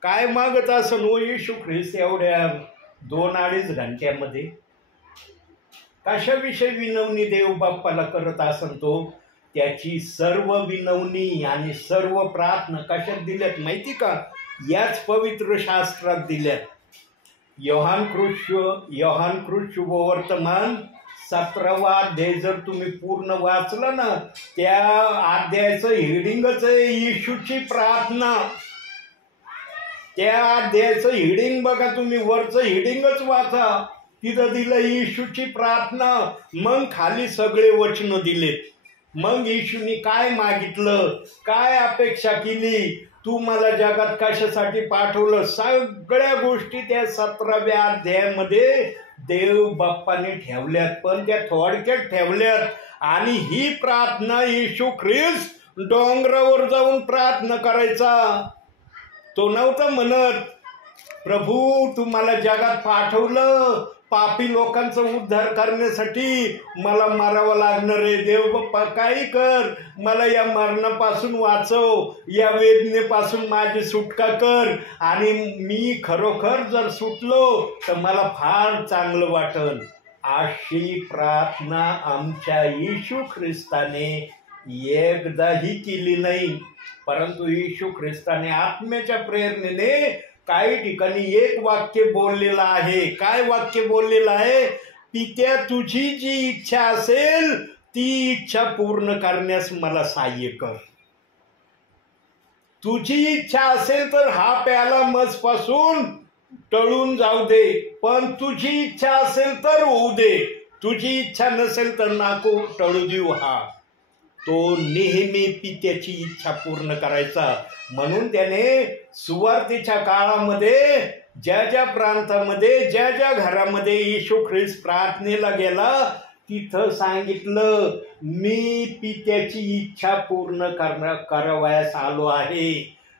काय मागत असं नो येशू ख्रिस्त एवढ्या 2-2.5 घंट्यामध्ये? कशाविषयी विनवणी देव बाप्पाला करत असन तो? त्याची सर्व विनवणी आणि सर्व प्रार्थना कशात दिल्यात माहिती का? याच पवित्र शास्त्रात दिल्यात. योहान कृत शुभवर्तमान 17वा अध्याय जर तुम्ही पूर्ण वाचलं ना, त्या अध्यायाचं हेडिंगच आहे येशूची प्रार्थना. त्या अध्यायाचं हेडिंग बघा तुम्ही, वरचं हेडिंगच वाचा, तिथं दिलं येशूची प्रार्थना. मग खाली सगळे वचन दिलेत. मग येशूनी काय मागितलं, काय अपेक्षा केली, तू मला जगात कशासाठी पाठवलं, सगळ्या गोष्टी त्या 17व्या अध्यायामध्ये देव बाप्पाने ठेवल्यात. पण त्या थोडक्यात ठेवल्यात. आणि ही प्रार्थना येशू ख्रिस्त डोंगरावर जाऊन प्रार्थना करायचा. तो नव्हता म्हणत प्रभू तू मला जगात पाठवलं पापी लोकांचा उद्धार करण्यासाठी, मला मारावं लागणार आहे, देव बाप्पा काही कर, मला या मरणापासून वाचव, या वेदनेपासून माझी सुटका कर, आणि मी खरोखर जर सुटलो तर मला फार चांगलं वाटेल. अशी प्रार्थना आमच्या येशू ख्रिस्ताने एकदाही केली नाही. परंतु येशू ख्रिस्ताने आत्म्याच्या प्रेरणेने काही ठिकाणी एक वाक्य बोललेलं आहे. काय वाक्य बोललेलं आहे? पित्या तुझी जी इच्छा असेल ती इच्छा पूर्ण करण्यास मला सहाय्य कर. तुझी इच्छा असेल तर हा प्याला मजपासून टळून जाऊ दे, पण तुझी इच्छा असेल तर होऊ दे, तुझी इच्छा नसेल तर नको टळू देऊ. हा तो नेहमी पित्याची इच्छा पूर्ण करायचा. म्हणून त्याने सुवार्तेच्या काळामध्ये ज्या ज्या प्रांतामध्ये ज्या ज्या घरामध्ये येशू ख्रिस्त प्रार्थनेला गेला तिथं सांगितलं, मी पित्याची इच्छा पूर्ण करावयास आलो आहे.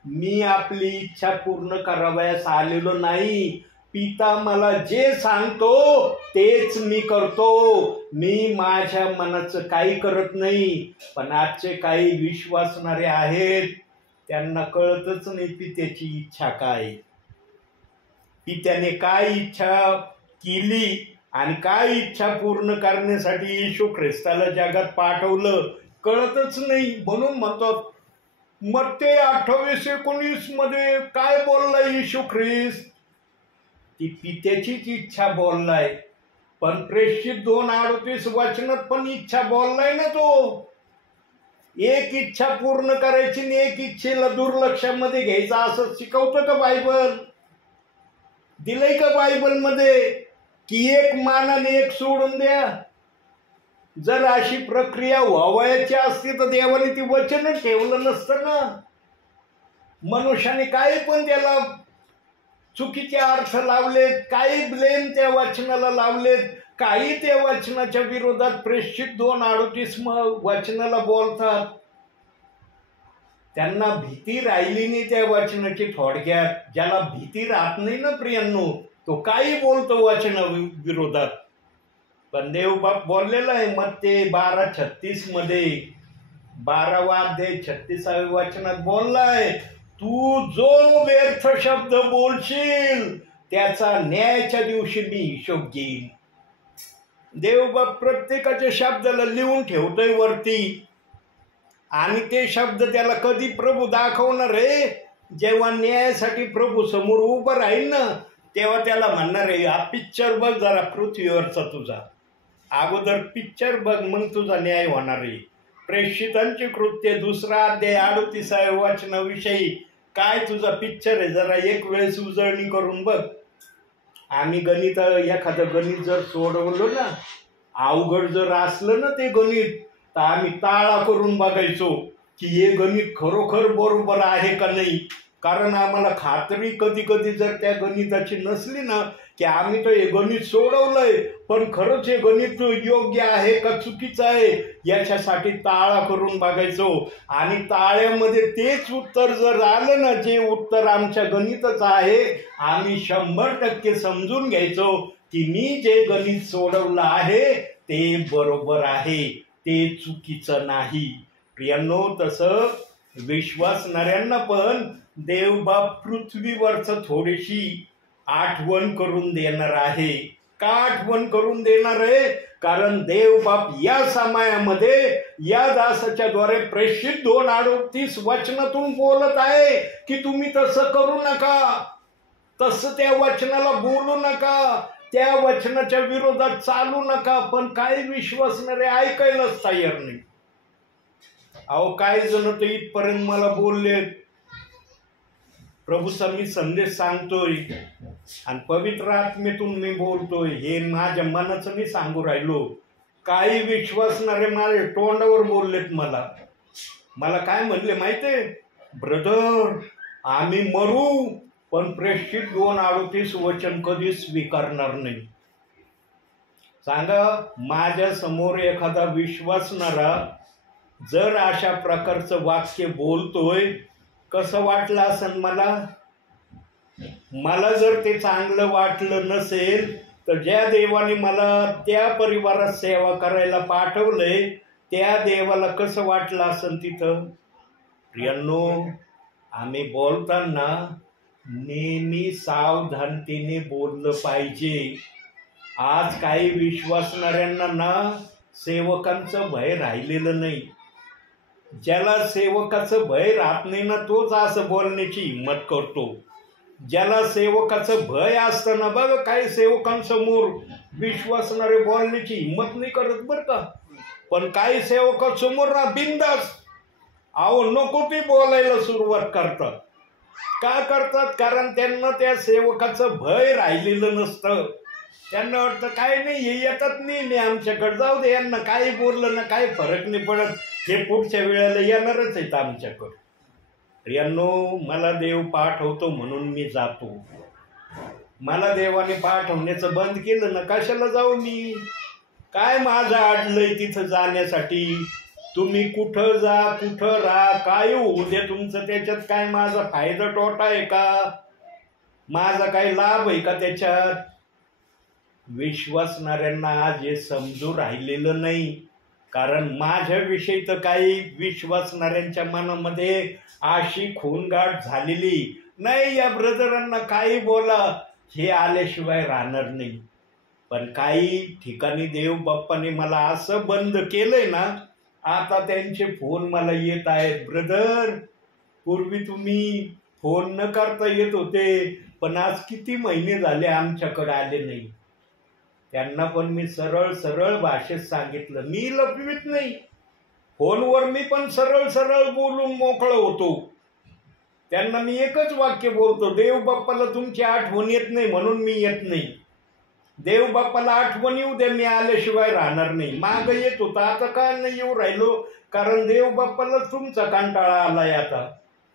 मी आपली इच्छा पूर्ण करावयास आलेलो नाही. पिता मला जे सांगतो तेच मी करतो. मी माझ्या मनाचं काही करत नाही. पण आजचे काही विश्वासणारे आहेत, त्यांना कळतच नाही पित्याची इच्छा काय. पित्याने काय इच्छा केली आणि काय इच्छा पूर्ण करण्यासाठी येशू ख्रिस्ताला जगात पाठवलं कळतच नाही. म्हणून म्हणतात मत्ते 28:19 मध्ये काय बोललाय येशू ख्रिस्त? ती पित्याचीच इच्छा बोललाय. पण प्रेषित 2:38 वचनात पण इच्छा बोललाय ना तो. एक इच्छा पूर्ण करायची आणि एक इच्छेला दुर्लक्षामध्ये घ्यायचा असं शिकवतं का बायबल? दिलंय का बायबल मध्ये की एक मानाने एक सोडून द्या? जर अशी प्रक्रिया व्हावयाची असती तर देवाने ती वचन ठेवलं नसतं ना. मनुष्याने काही पण त्याला चुकीचे अर्थ लावलेत, काही ब्लेम त्या वचनाला लावलेत, काही त्या वचनाच्या विरोधात प्रेषित 2:38 वचनाला बोलतात. त्यांना भीती राहिली नाही त्या वचनाची. थोडक्यात ज्याला भीती राहत नाही ना प्रियांनो, तो काही बोलतो वचना विरोधात. पण देवबाप बोललेला आहे मत्ते 12:36 मध्ये, 12वा अध्याय 36व्या वचनात बोललाय, तू जो व्यर्थ शब्द बोलशील त्याचा न्यायाच्या दिवशी मी हिशोब घेईन. देवबाप प्रत्येकाच्या शब्दाला लिहून ठेवतोय वरती आणि ते शब्द त्याला कधी प्रभू दाखवणार आहे? जेव्हा न्यायासाठी प्रभू समोर उभं राहील ना, तेव्हा त्याला म्हणणार आहे हा पिक्चर बघ जरा पृथ्वीवरचा तुझा, अगोदर पिक्चर बघ मग तुझा न्याय होणार आहे. प्रेषितांची कृत्य 2 अध्याय 38व्या वचनाविषयी काय तुझा पिक्चर आहे जरा एक वेळेस उजळणी करून बघ. आम्ही गणित एखादं गणित जर सोडवलं ना, अवघड जर असलं ना ते गणित, तर आम्ही ताळा करून बघायचो की हे गणित खरोखर बरोबर आहे का नाही. कारण आम्हाला खात्री कधी कधी जर त्या गणिताची नसली ना की आम्ही तर हे गणित सोडवलंय पण खरंच हे गणित योग्य आहे का चुकीचं आहे याच्यासाठी ताळा करून बघायचो. आणि ताळ्यामध्ये तेच उत्तर जर आलं ना, जे उत्तर आमच्या गणितच आहे, आम्ही 100% समजून घ्यायचो की मी जे गणित सोडवलं आहे ते बरोबर आहे, ते चुकीचं नाही. प्रियांनो, तसं विश्वासणाऱ्यांना पण देवबाप पृथ्वीवरचं थोडीशी आठवण करून देणार आहे. का आठवण करून देणार आहे? कारण देवबाप या समयामध्ये या दासाच्या द्वारे प्रेषित 2:38 वचनातून बोलत आहे की तुम्ही तसं करू नका, तसं त्या वचनाला बोलू नका, त्या वचनाच्या विरोधात चालू नका. पण काही विश्वासणारे ऐकायलाच तयार नाही. अहो, काही जण तर इथपर्यंत मला बोलले, प्रभूचा मी संदेश सांगतोय आणि पवित्र आत्मेतून मी बोलतोय, हे माझ्या मनाचं मी सांगू राहिलो. काही विश्वासणारे माझे तोंडावर बोललेत मला काय म्हणले माहितीये? ब्रदर, आम्ही मरू पण प्रेषित 2:38 वचन कधी स्वीकारणार नाही. सांगा, माझ्या समोर एखादा विश्वासणारा जर अशा प्रकारचं वाक्य बोलतोय, कसं वाटलं असेल मला जर ते चांगलं वाटलं नसेल तर ज्या देवाने मला त्या परिवारात सेवा करायला पाठवलंय त्या देवाला कसं वाटलं असेल तिथं? प्रियांनो, आम्ही बोलताना नेहमी सावधानतेने बोललं पाहिजे. आज काही विश्वासणाऱ्यांना ना सेवकांचं भय राहिलेलं नाही. ज्याला सेवकाचं भय राहत नाही ना, तोच असं बोलण्याची हिंमत करतो. ज्याला सेवकाचं भय असतं ना, बघ काही सेवकांसमोर विश्वासणारे बोलण्याची हिंमत नाही करत बरं का. पण काही सेवकांसमोर ना बिंदास, अहो नको ते बोलायला सुरुवात करतात. का करतात? कारण त्यांना त्या सेवकाचं भय राहिलेलं नसतं. त्यांना वाटतं काय नाही, हे येतात नाही आमच्याकडे, जाऊ दे, यांना काही बोललं ना काही फरक नाही पडत, हे पुढच्या वेळेला येणारच आहेत आमच्याकडं. प्रियांनो, मला देव पाठवतो म्हणून मी जातो. मला देवाने पाठवण्याचं बंद केलं ना, कशाला जाऊ मी? काय माझं अडलंय तिथं जाण्यासाठी? तुम्ही कुठं जा, कुठं राहा, काय होऊ दे तुमचं, त्याच्यात काय माझा फायदा तोटा आहे का? माझा काही लाभ आहे का त्याच्यात? विश्वासणाऱ्यांना आज हे समजू राहिलेलं नाही. कारण माझ्याविषयी तर काही विश्वासणाऱ्यांच्या मनामध्ये अशी खूनगाठ झालेली नाही. या ब्रदरांना काही बोला, हे आल्याशिवाय राहणार नाही. पण काही ठिकाणी देव बाप्पाने मला असं बंद केलंय ना, आता त्यांचे फोन मला येत आहेत, ब्रदर पूर्वी तुम्ही फोन न करता येत होते, पण आज किती महिने झाले आमच्याकडे आले नाही. त्यांना पण मी सरळ सरळ भाषेत सांगितलं, मी लपवित नाही. फोनवर मी पण सरळ सरळ बोलून मोकळं होतो. त्यांना मी एकच वाक्य बोलतो, देव बाप्पाला तुमची आठवण येत नाही म्हणून मी येत नाही. देव बाप्पाला आठवण येऊ दे, मी आल्याशिवाय राहणार नाही. माग येत होता, आता का नाही येऊ राहिलो, कारण देव बाप्पाला तुमचा कंटाळा आलाय. आता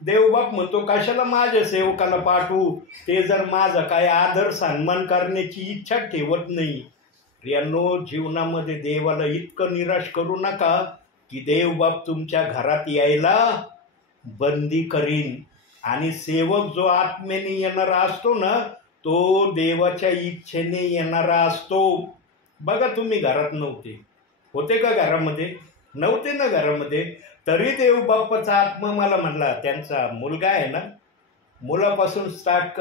देव बाप म्हणतो कशाला माझ्या सेवकाला पाठवू, ते जर माझा काय आदर सन्मान करण्याची इच्छा ठेवत नाही. प्रियांनो, जीवनामध्ये देवाला इतकं निराश करू नका की देव बाप तुमच्या घरात यायला बंदी करीन. आणि सेवक जो आत्मेने येणारा असतो ना, तो देवाच्या इच्छेने येणारा असतो. बघा, तुम्ही घरात नव्हते, होते का घरामध्ये? नव्हते ना घरामध्ये, तरी देव बाप्पाचा आत्मा मला म्हणला, त्यांचा मुलगा आहे ना, मुलापासून स्टार्ट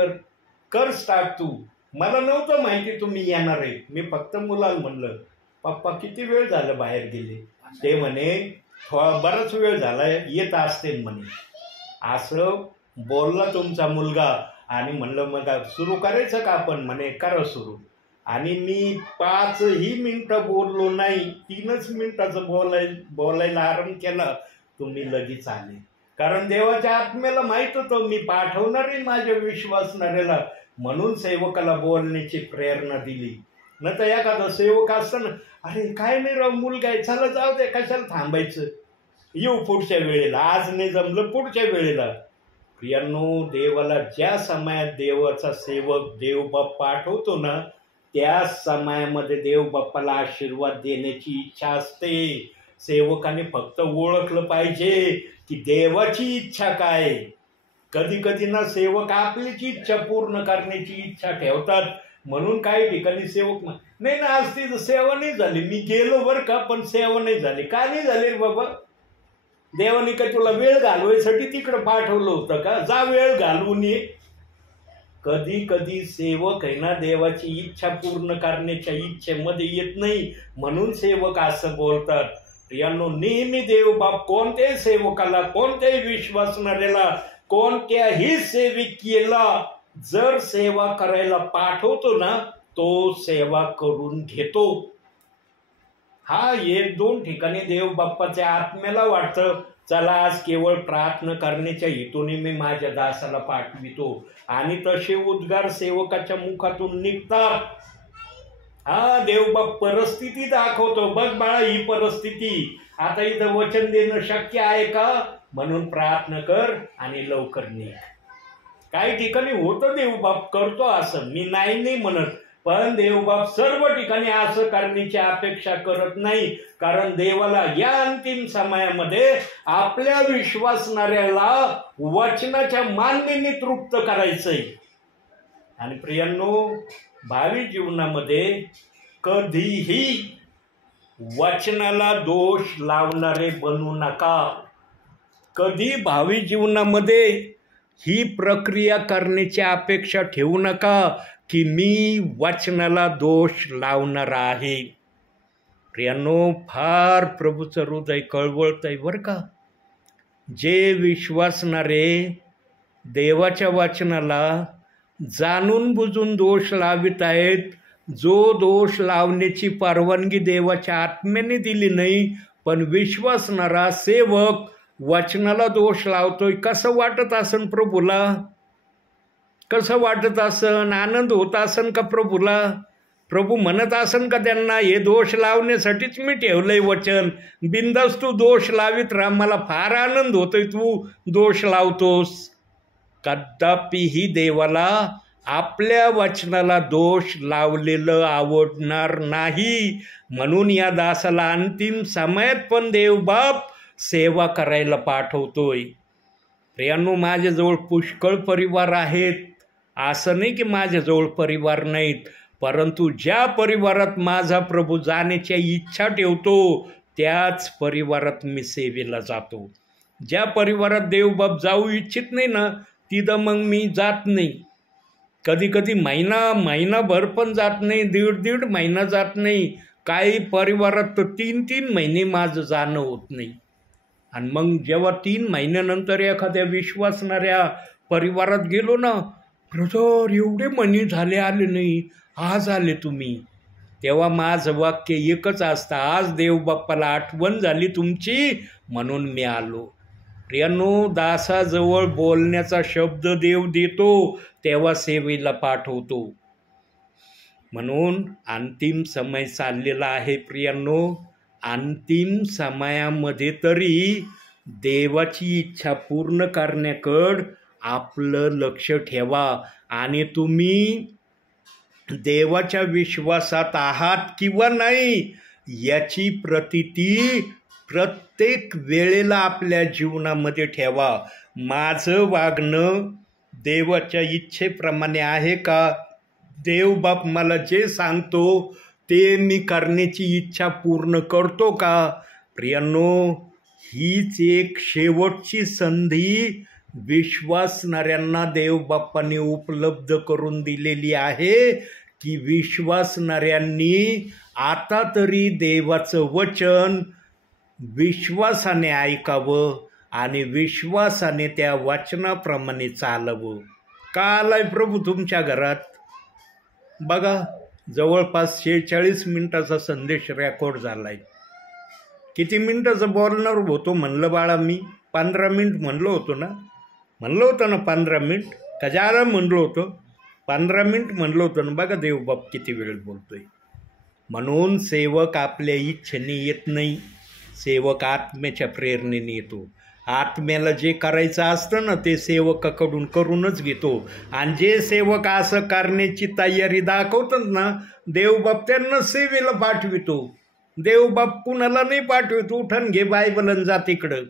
कर स्टार्ट तू. मला नव्हतं माहिती तुम्ही येणार आहे. मी फक्त मुलाला म्हणलं, पप्पा किती वेळ झालं बाहेर गेले? ते म्हणे बराच वेळ झाला, येत असते म्हणे. असं बोलला तुमचा मुलगा. आणि म्हणलं मग सुरू करायचं का आपण? म्हणे करा सुरू. आणि मी 5ही मिनिटं बोललो नाही, 3च मिनिटाचं बोलायला आरंभ केला, तुम्ही लगेच आले. कारण देवाच्या आत्म्याला माहित होतं मी पाठवणार आहे माझ्या विश्वासणाऱ्याला, म्हणून सेवकाला बोलण्याची प्रेरणा दिली. न तर एखादा सेवक असताना, अरे काय नाही राव, मुलगा आहे, चला जाऊ दे, कशाला थांबायचं, येऊ पुढच्या वेळेला, आज नाही जमलं पुढच्या वेळेला. प्रियांनो, देवाला ज्या समयात देवाचा सेवक देवबाप पाठवतो ना, त्या समयामध्ये देव बाप्पाला आशीर्वाद देण्याची इच्छा असते. सेवकाने फक्त ओळखलं पाहिजे की देवाची इच्छा काय. कधी कधी ना सेवक आपलीच इच्छा पूर्ण करण्याची इच्छा ठेवतात, म्हणून काही ठिकाणी सेवक नाही ना, आज ती सेवा नाही झाली, मी गेलो बरं का, पण सेवा नाही झाली. का नाही झाली बाबा? देवाने का तुला वेळ घालवायसाठी तिकडं पाठवलं होतं का? जा वेळ घालवून ये. कधी कधी सेवक आहे ना, देवाची इच्छा पूर्ण करण्याच्या इच्छेमध्ये येत नाही, म्हणून सेवक असं बोलतात. प्रियांनो, नेहमी देव बाप कोणत्याही सेवकाला, कोणत्याही विश्वासणाऱ्याला, कोणत्याही सेविकेला जर सेवा करायला पाठवतो ना, तो सेवा करून घेतो. हा 1-2 ठिकाणी देव बाप्पाच्या आत्म्याला वाटतं, चला आज केवळ प्रार्थना करण्याच्या हेतूने मी माझ्या दासाला पाठवितो, आणि तसे उद्गार सेवकाच्या मुखातून निघतात. हा देवबाप परिस्थिती दाखवतो, बघ बाळा ही परिस्थिती, आता इथं वचन देणं शक्य आहे का, म्हणून प्रार्थना कर आणि लवकर निघ. काही ठिकाणी होतं देवबाप करतो असं, मी नाही म्हणत, पण देवबाप सर्व ठिकाणी असं करण्याची अपेक्षा करत नाही. कारण देवाला या अंतिम समयामध्ये आपल्या विश्वासणाऱ्याला वचनाच्या मान्यने तृप्त करायचंय. आणि प्रियांनो, भावी जीवनामध्ये कधीही वचनाला दोष लावणारे बनू नका. कधी भावी जीवनामध्ये ही प्रक्रिया करण्याची अपेक्षा ठेवू नका की मी वचनाला दोष लावणार आहे. प्रियांनो, फार प्रभूचं हृदय कळवळतंय बरं का. जे विश्वासणारे देवाच्या वचनाला जाणून बुजून दोष लावित आहेत, जो दोष लावण्याची परवानगी देवाच्या आत्म्याने दिली नाही, पण विश्वासणारा सेवक वचनाला दोष लावतोय, कसं वाटत असन प्रभूला? कसं वाटत असन? आनंद होत असन का प्रभूला? प्रभू म्हणत असन का त्यांना, हे दोष लावण्यासाठीच मी ठेवलंय वचन, बिंदास तू दोष लावित राहा, मला फार आनंद होतोय तू दोष लावतोस? कदापिही देवाला आपल्या वचनाला दोष लावलेलं आवडणार नाही. म्हणून या दासाला अंतिम समयात पण देवबाप सेवा करायला पाठवतोय. प्रियांनो, माझ्याजवळ पुष्कळ परिवार आहेत, असं नाही की माझ्याजवळ परिवार नाहीत, परंतु ज्या परिवारात माझा प्रभू जाण्याची इच्छा ठेवतो त्याच परिवारात मी सेवेला जातो. ज्या परिवारात देवबाप जाऊ इच्छित नाही ना, तिथं मग मी जात नाही. कधी कधी महिनाभर पण जात नाही, दीड महिना जात नाही, काही परिवारात तर 3 महिने माझं जाणं होत नाही. आणि मग जेव्हा 3 महिन्यानंतर एखाद्या विश्वासणाऱ्या परिवारात गेलो ना, ब्रदर एवढे महिने झाले आले नाही, आज आले तुम्ही, तेव्हा माझं वाक्य एकच असतं, आज देवबाप्पाला आठवण झाली तुमची म्हणून मी आलो. प्रियांनो, दासाजवळ बोलण्याचा शब्द देव देतो तेव्हा सेवेला पाठवतो. म्हणून अंतिम समय चाललेला आहे प्रियांनो. अंतिम समयामध्ये तरी देवाची इच्छा पूर्ण करण्याकडं आपलं लक्ष ठेवा. आणि तुम्ही देवाच्या विश्वासात आहात किंवा नाही याची प्रतीती प्रत्येक वेळेला आपल्या जीवनामध्ये ठेवा. माझं वागणं देवाच्या इच्छेप्रमाणे आहे का? देवबाप मला जे सांगतो ते मी करण्याची इच्छा पूर्ण करतो का? प्रियांनो, हीच एक शेवटची संधी विश्वासणाऱ्यांना देवबाप्पाने उपलब्ध करून दिलेली आहे की विश्वासणाऱ्यांनी आता तरी देवाचं वचन विश्वासाने ऐकावं आणि विश्वासाने त्या वचनाप्रमाणे चालावं. का आलाय प्रभू तुमच्या घरात? बघा, जवळपास 46 मिनिटाचा संदेश रेकॉर्ड झालाय. किती मिनिटाचं बोलणार होतो म्हणलं बाळा मी? 15 मिनिट म्हणलो होतो ना? 15 मिनिट का ज्याला म्हणलो होतो? 15 मिनिट म्हणलो होतो ना. बघा देवबाप किती वेळ बोलतोय. म्हणून सेवक आपल्या इच्छेने येत नाही, सेवक आत्म्याच्या प्रेरणेने येतो. आत्म्याला जे करायचं असतं ना ते सेवकाकडून करूनच घेतो. आणि जे सेवक असं करण्याची तयारी दाखवतात ना, देवबाप त्यांना सेवेला पाठवितो. देवबाप कुणाला नाही पाठवितो, उठन घे बायबल आणि जा तिकडं.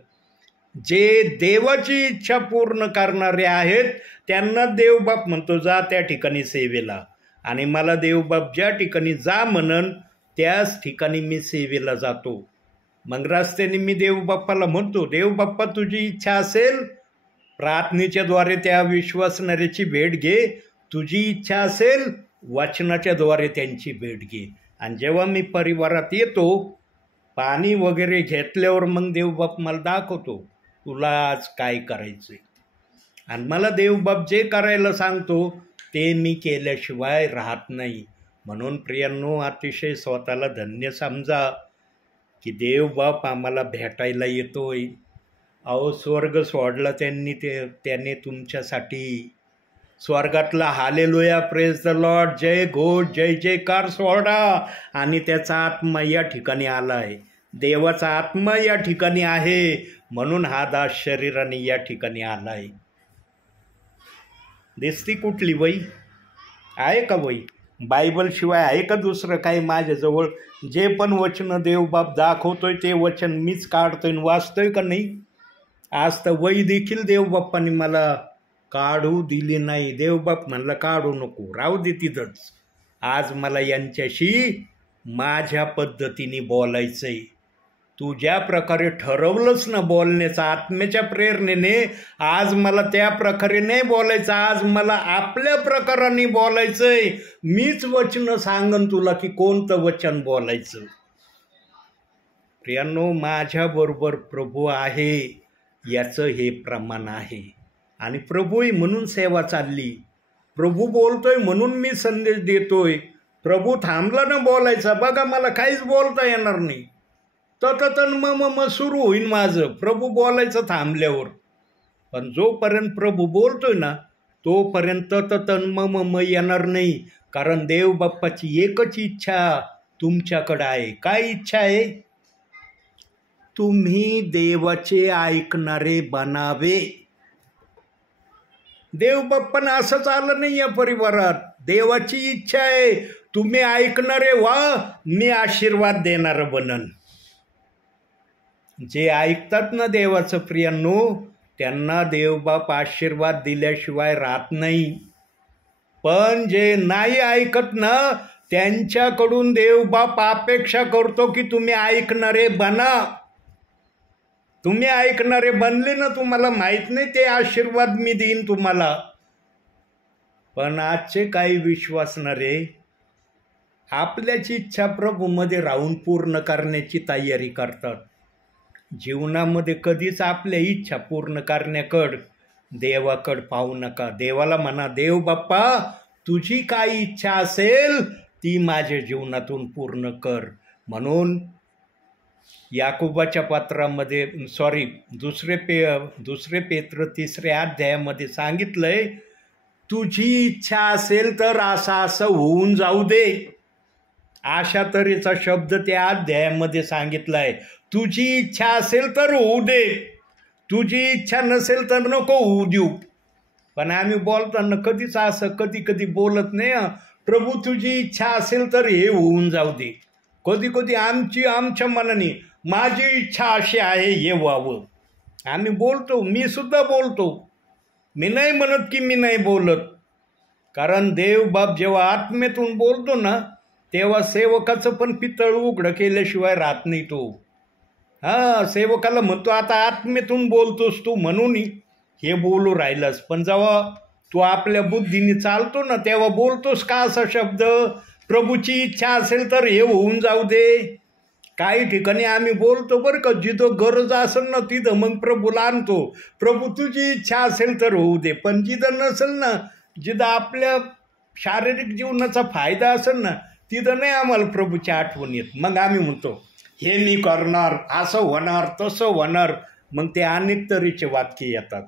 जे देवाची इच्छा पूर्ण करणारे आहेत त्यांना देवबाप म्हणतो जा त्या ठिकाणी सेवेला. आणि मला देवबाप ज्या ठिकाणी जा म्हणन त्याच ठिकाणी मी सेवेला जातो. मग रस्त्याने मी देवबाप्पाला म्हणतो, देवबाप्पा तुझी इच्छा असेल प्रार्थनेच्या द्वारे त्या विश्वासणाऱ्याची भेट घे, तुझी इच्छा असेल वचनाच्या द्वारे त्यांची भेट घे. आणि जेव्हा मी परिवारात येतो पाणी वगैरे घेतल्यावर मग देवबाप मला दाखवतो तुला आज काय करायचं आहे. आणि मला देवबाप जे करायला सांगतो ते मी केल्याशिवाय राहत नाही. म्हणून प्रियांनो, अतिशय स्वतःला धन्य समजा की देवबाप आम्हाला भेटायला येतोय. अहो, स्वर्ग सोडला त्याने तुमच्यासाठी. स्वर्गातला हालेलुया, प्रेज द लॉर्ड, जय घोष, जय जयकार सोडा. आणि त्याचा आत्मा या ठिकाणी आला आहे. देवाचा आत्मा या ठिकाणी आहे म्हणून हा दास शरीराने या ठिकाणी आला आहे. दिसती कुठली वही आहे का? वही बायबल शिवाय आहे का दुसरं काही माझ्याजवळ? जे पण वचन देवबाप दाखवतोय ते वचन मीच काढतोय आणि वाचतोय का नाही? आज तर वही देखील देवबाप्पाने मला काढू दिली नाही. देवबाप म्हणला काढू नको, राहू दे तिथंच. आज मला यांच्याशी माझ्या पद्धतीने बोलायचंय. तू ज्या प्रकारे ठरवलंच ना बोलण्याचा आत्म्याच्या प्रेरणेने, आज मला त्या प्रकारे नाही बोलायचं. आज मला आपल्या प्रकाराने बोलायचंय. मीच वचन सांगन तुला की कोणतं वचन बोलायचं. प्रियांनो, माझ्याबरोबर प्रभू आहे याचं हे प्रमाण आहे. आणि प्रभूही म्हणून सेवा चालली. प्रभू बोलतोय म्हणून मी संदेश देतोय. प्रभू थांबला ना बोलायचा, बघा मला काहीच बोलता येणार नाही. तन मग सुरू होईन माझं प्रभू बोलायचं थांबल्यावर. पण जोपर्यंत प्रभू बोलतोय ना तोपर्यंत तन मग येणार नाही. कारण देवबाप्पाची एकच इच्छा तुमच्याकडे आहे. काय इच्छा आहे? तुम्ही देवाचे ऐकणारे बनावे. देवबाप्पांना असंच आलं नाही या परिवारात. देवाची इच्छा आहे तुम्ही ऐकणारे व्हा, मी आशीर्वाद देणारं बनन. जे ऐकतात ना देवाचं प्रियांनो, त्यांना देवबाप आशीर्वाद दिल्याशिवाय राहत नाही. पण जे नाही ऐकत ना त्यांच्याकडून देवबाप अपेक्षा करतो की तुम्ही ऐकणारे बना. तुम्ही ऐकणारे बनले ना, तुम्हाला माहित नाही ते आशीर्वाद मी देईन तुम्हाला. पण आजचे काही विश्वासणारे आपल्याची इच्छा प्रभूमध्ये राहून पूर्ण करण्याची तयारी करतात. जीवनामध्ये कधीच आपल्या इच्छा पूर्ण करण्याकडं देवाकडं पाहू नका. देवाला म्हणा, देव बाप्पा तुझी काय इच्छा असेल ती माझ्या जीवनातून पूर्ण कर. म्हणून याकोबाच्या पत्रामध्ये दुसरे पेत्र 3 अध्यायामध्ये सांगितलंय, तुझी इच्छा असेल तर असं होऊन जाऊ दे. अशा तऱ्हेचा शब्द त्या अध्यायामध्ये सांगितलाय. तुझी इच्छा असेल तर होऊ दे, तुझी इच्छा नसेल तर नको होऊ देऊ. पण आम्ही बोलताना कधीच असं कधी बोलत नाही, प्रभू तुझी इच्छा असेल तर हे होऊन जाऊ दे. कधी आमच्या मनाने माझी इच्छा अशी आहे हे व्हावं आम्ही बोलतो. मी सुद्धा बोलतो. मी नाही म्हणत की मी नाही बोलत, कारण देव बाप जेव्हा आत्मेतून बोलतो ना तेव्हा सेवकाचं पण पितळ उघडं केल्याशिवाय राहत नाही तो. सेवकाला म्हणतो आता आत्मेतून बोलतोस तू म्हणून हे बोलू राहिलास, पण जेव्हा तू आपल्या बुद्धीने चालतो ना तेव्हा बोलतोस का असा शब्द, प्रभूची इच्छा असेल तर हे होऊन जाऊ दे. काही ठिकाणी आम्ही बोलतो बरं का, जिथं गरज असेल ना तिथं मग प्रभूला आणतो, प्रभू तुझी इच्छा असेल तर होऊ दे. पण जिथं नसेल ना, जिथं आपल्या शारीरिक जीवनाचा फायदा असेल ना तिथं नाही आम्हाला प्रभूची आठवण येत. मग आम्ही म्हणतो हे मी करणार, असं होणार, तसं होणार. मग ते अनेक तऱ्हेचे वाक्य येतात.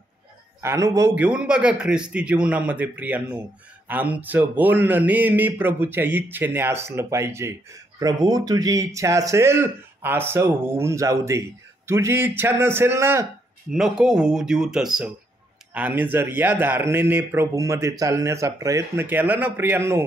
अनुभव घेऊन बघा ख्रिस्ती जीवनामध्ये प्रियांनो, आमचं बोलणं नेहमी प्रभूच्या इच्छेने असलं पाहिजे. प्रभू तुझी इच्छा असेल असं होऊन जाऊ दे, तुझी इच्छा नसेल ना नको होऊ देऊ तसं. आम्ही जर या धारणेने प्रभूमध्ये चालण्याचा प्रयत्न केला ना प्रियांनो,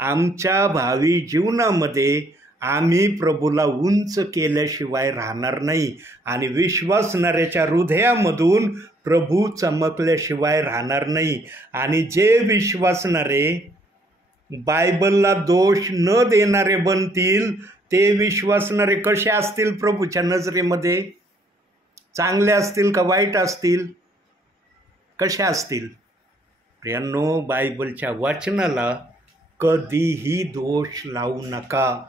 आमच्या भावी जीवनामध्ये आम्ही प्रभूला उंच केल्याशिवाय राहणार नाही आणि विश्वासणाऱ्याच्या हृदयामधून प्रभू चमकल्याशिवाय राहणार नाही. आणि जे विश्वासणारे बायबलला दोष न देणारे बनतील ते विश्वासणारे कसे असतील प्रभूच्या नजरेमध्ये, चांगले असतील का वाईट असतील, कसे असतील? प्रियांनो, बायबलच्या वचनाला कधीही दोष लावू नका.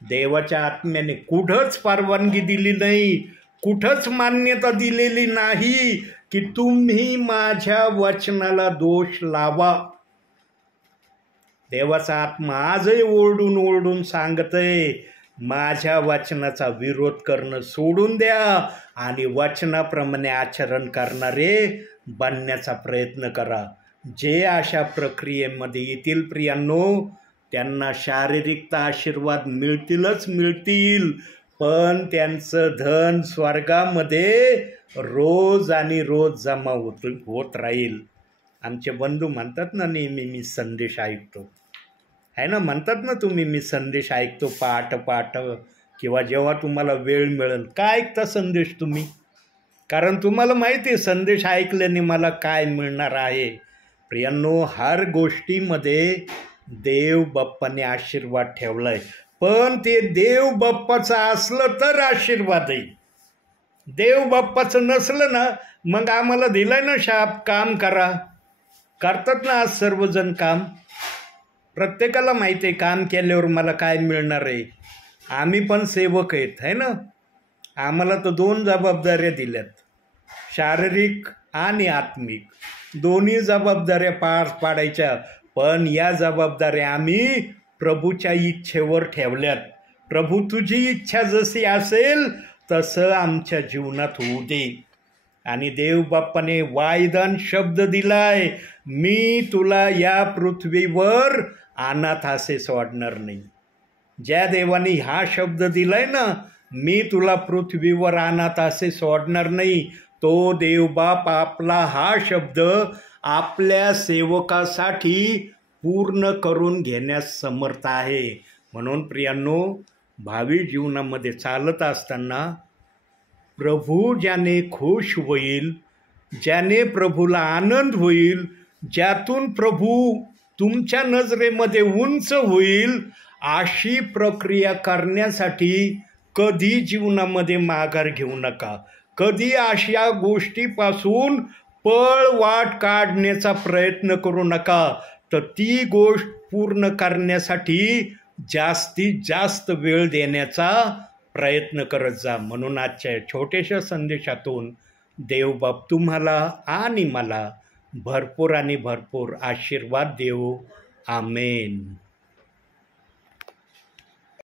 देवाच्या आत्म्याने कुठंच परवानगी दिली नाही, कुठंच मान्यता दिलेली नाही की तुम्ही माझ्या वचनाला दोष लावा. देवाचा आत्मा आजही ओरडून ओरडून सांगतय, माझ्या वचनाचा विरोध करणं सोडून द्या आणि वचनाप्रमाणे आचरण करणारे बनण्याचा प्रयत्न करा. जे अशा प्रक्रियेमध्ये येतील प्रियांनो, त्यांना शारीरिक आशीर्वाद मिळतीलच मिळतील, पण त्यांचं धन स्वर्गामध्ये रोज आणि रोज जमा होत राहील. आमचे बंधू म्हणतात ना नेहमी मी संदेश ऐकतो, आहे ना, म्हणतात ना तुम्ही मी संदेश ऐकतो पाठ किंवा जेव्हा तुम्हाला वेळ मिळेल. काय ऐकता संदेश तुम्ही? कारण तुम्हाला माहिती आहे संदेश ऐकल्याने मला काय मिळणार आहे. प्रियांनो, हर गोष्टीमध्ये देव बाप्पाने आशीर्वाद ठेवलाय, पण ते देव बाप्पाचं असलं तर आशीर्वाद आहे. देव बाप्पाचं नसलं ना मग आम्हाला दिलाय ना शाप, काम करा. करतात ना आज सर्वजण काम. प्रत्येकाला माहिती आहे काम केल्यावर मला काय मिळणार आहे. आम्ही पण सेवक आहेत, आहे ना. आम्हाला तर 2 जबाबदाऱ्या दिल्यात, शारीरिक आणि आत्मिक, दोन्ही जबाबदाऱ्या पार पाडायच्या. पण या जबाबदाऱ्या आम्ही प्रभूच्या इच्छेवर ठेवल्यात. प्रभू तुझी इच्छा जशी असेल तसं आमच्या जीवनात होऊ दे. आणि देव बाप्पाने वायदान शब्द दिलाय, मी तुला या पृथ्वीवर अनाथ असे सोडणार नाही. ज्या देवाने हा शब्द दिलाय ना, मी तुला पृथ्वीवर अनाथ असे सोडणार नाही, तो देवबाप आपला हा शब्द आपल्या सेवकासाठी पूर्ण करून घेण्यास समर्थ आहे. म्हणून प्रियांनो, भावी जीवनामध्ये चालत असताना प्रभू ज्याने खुश होईल, ज्याने प्रभूला आनंद होईल, ज्यातून प्रभू तुमच्या नजरेमध्ये उंच होईल, अशी प्रक्रिया करण्यासाठी कधी जीवनामध्ये माघार घेऊ नका. कधी अशा गोष्टीपासून पळवाट काढण्याचा प्रयत्न करू नका, तर ती गोष्ट पूर्ण करण्यासाठी जास्तीत जास्त वेळ देण्याचा प्रयत्न करत जा. म्हणून आजच्या छोट्याशा संदेशातून देवबाप तुम्हाला आणि मला भरपूर आणि भरपूर आशीर्वाद देवो. आमेन.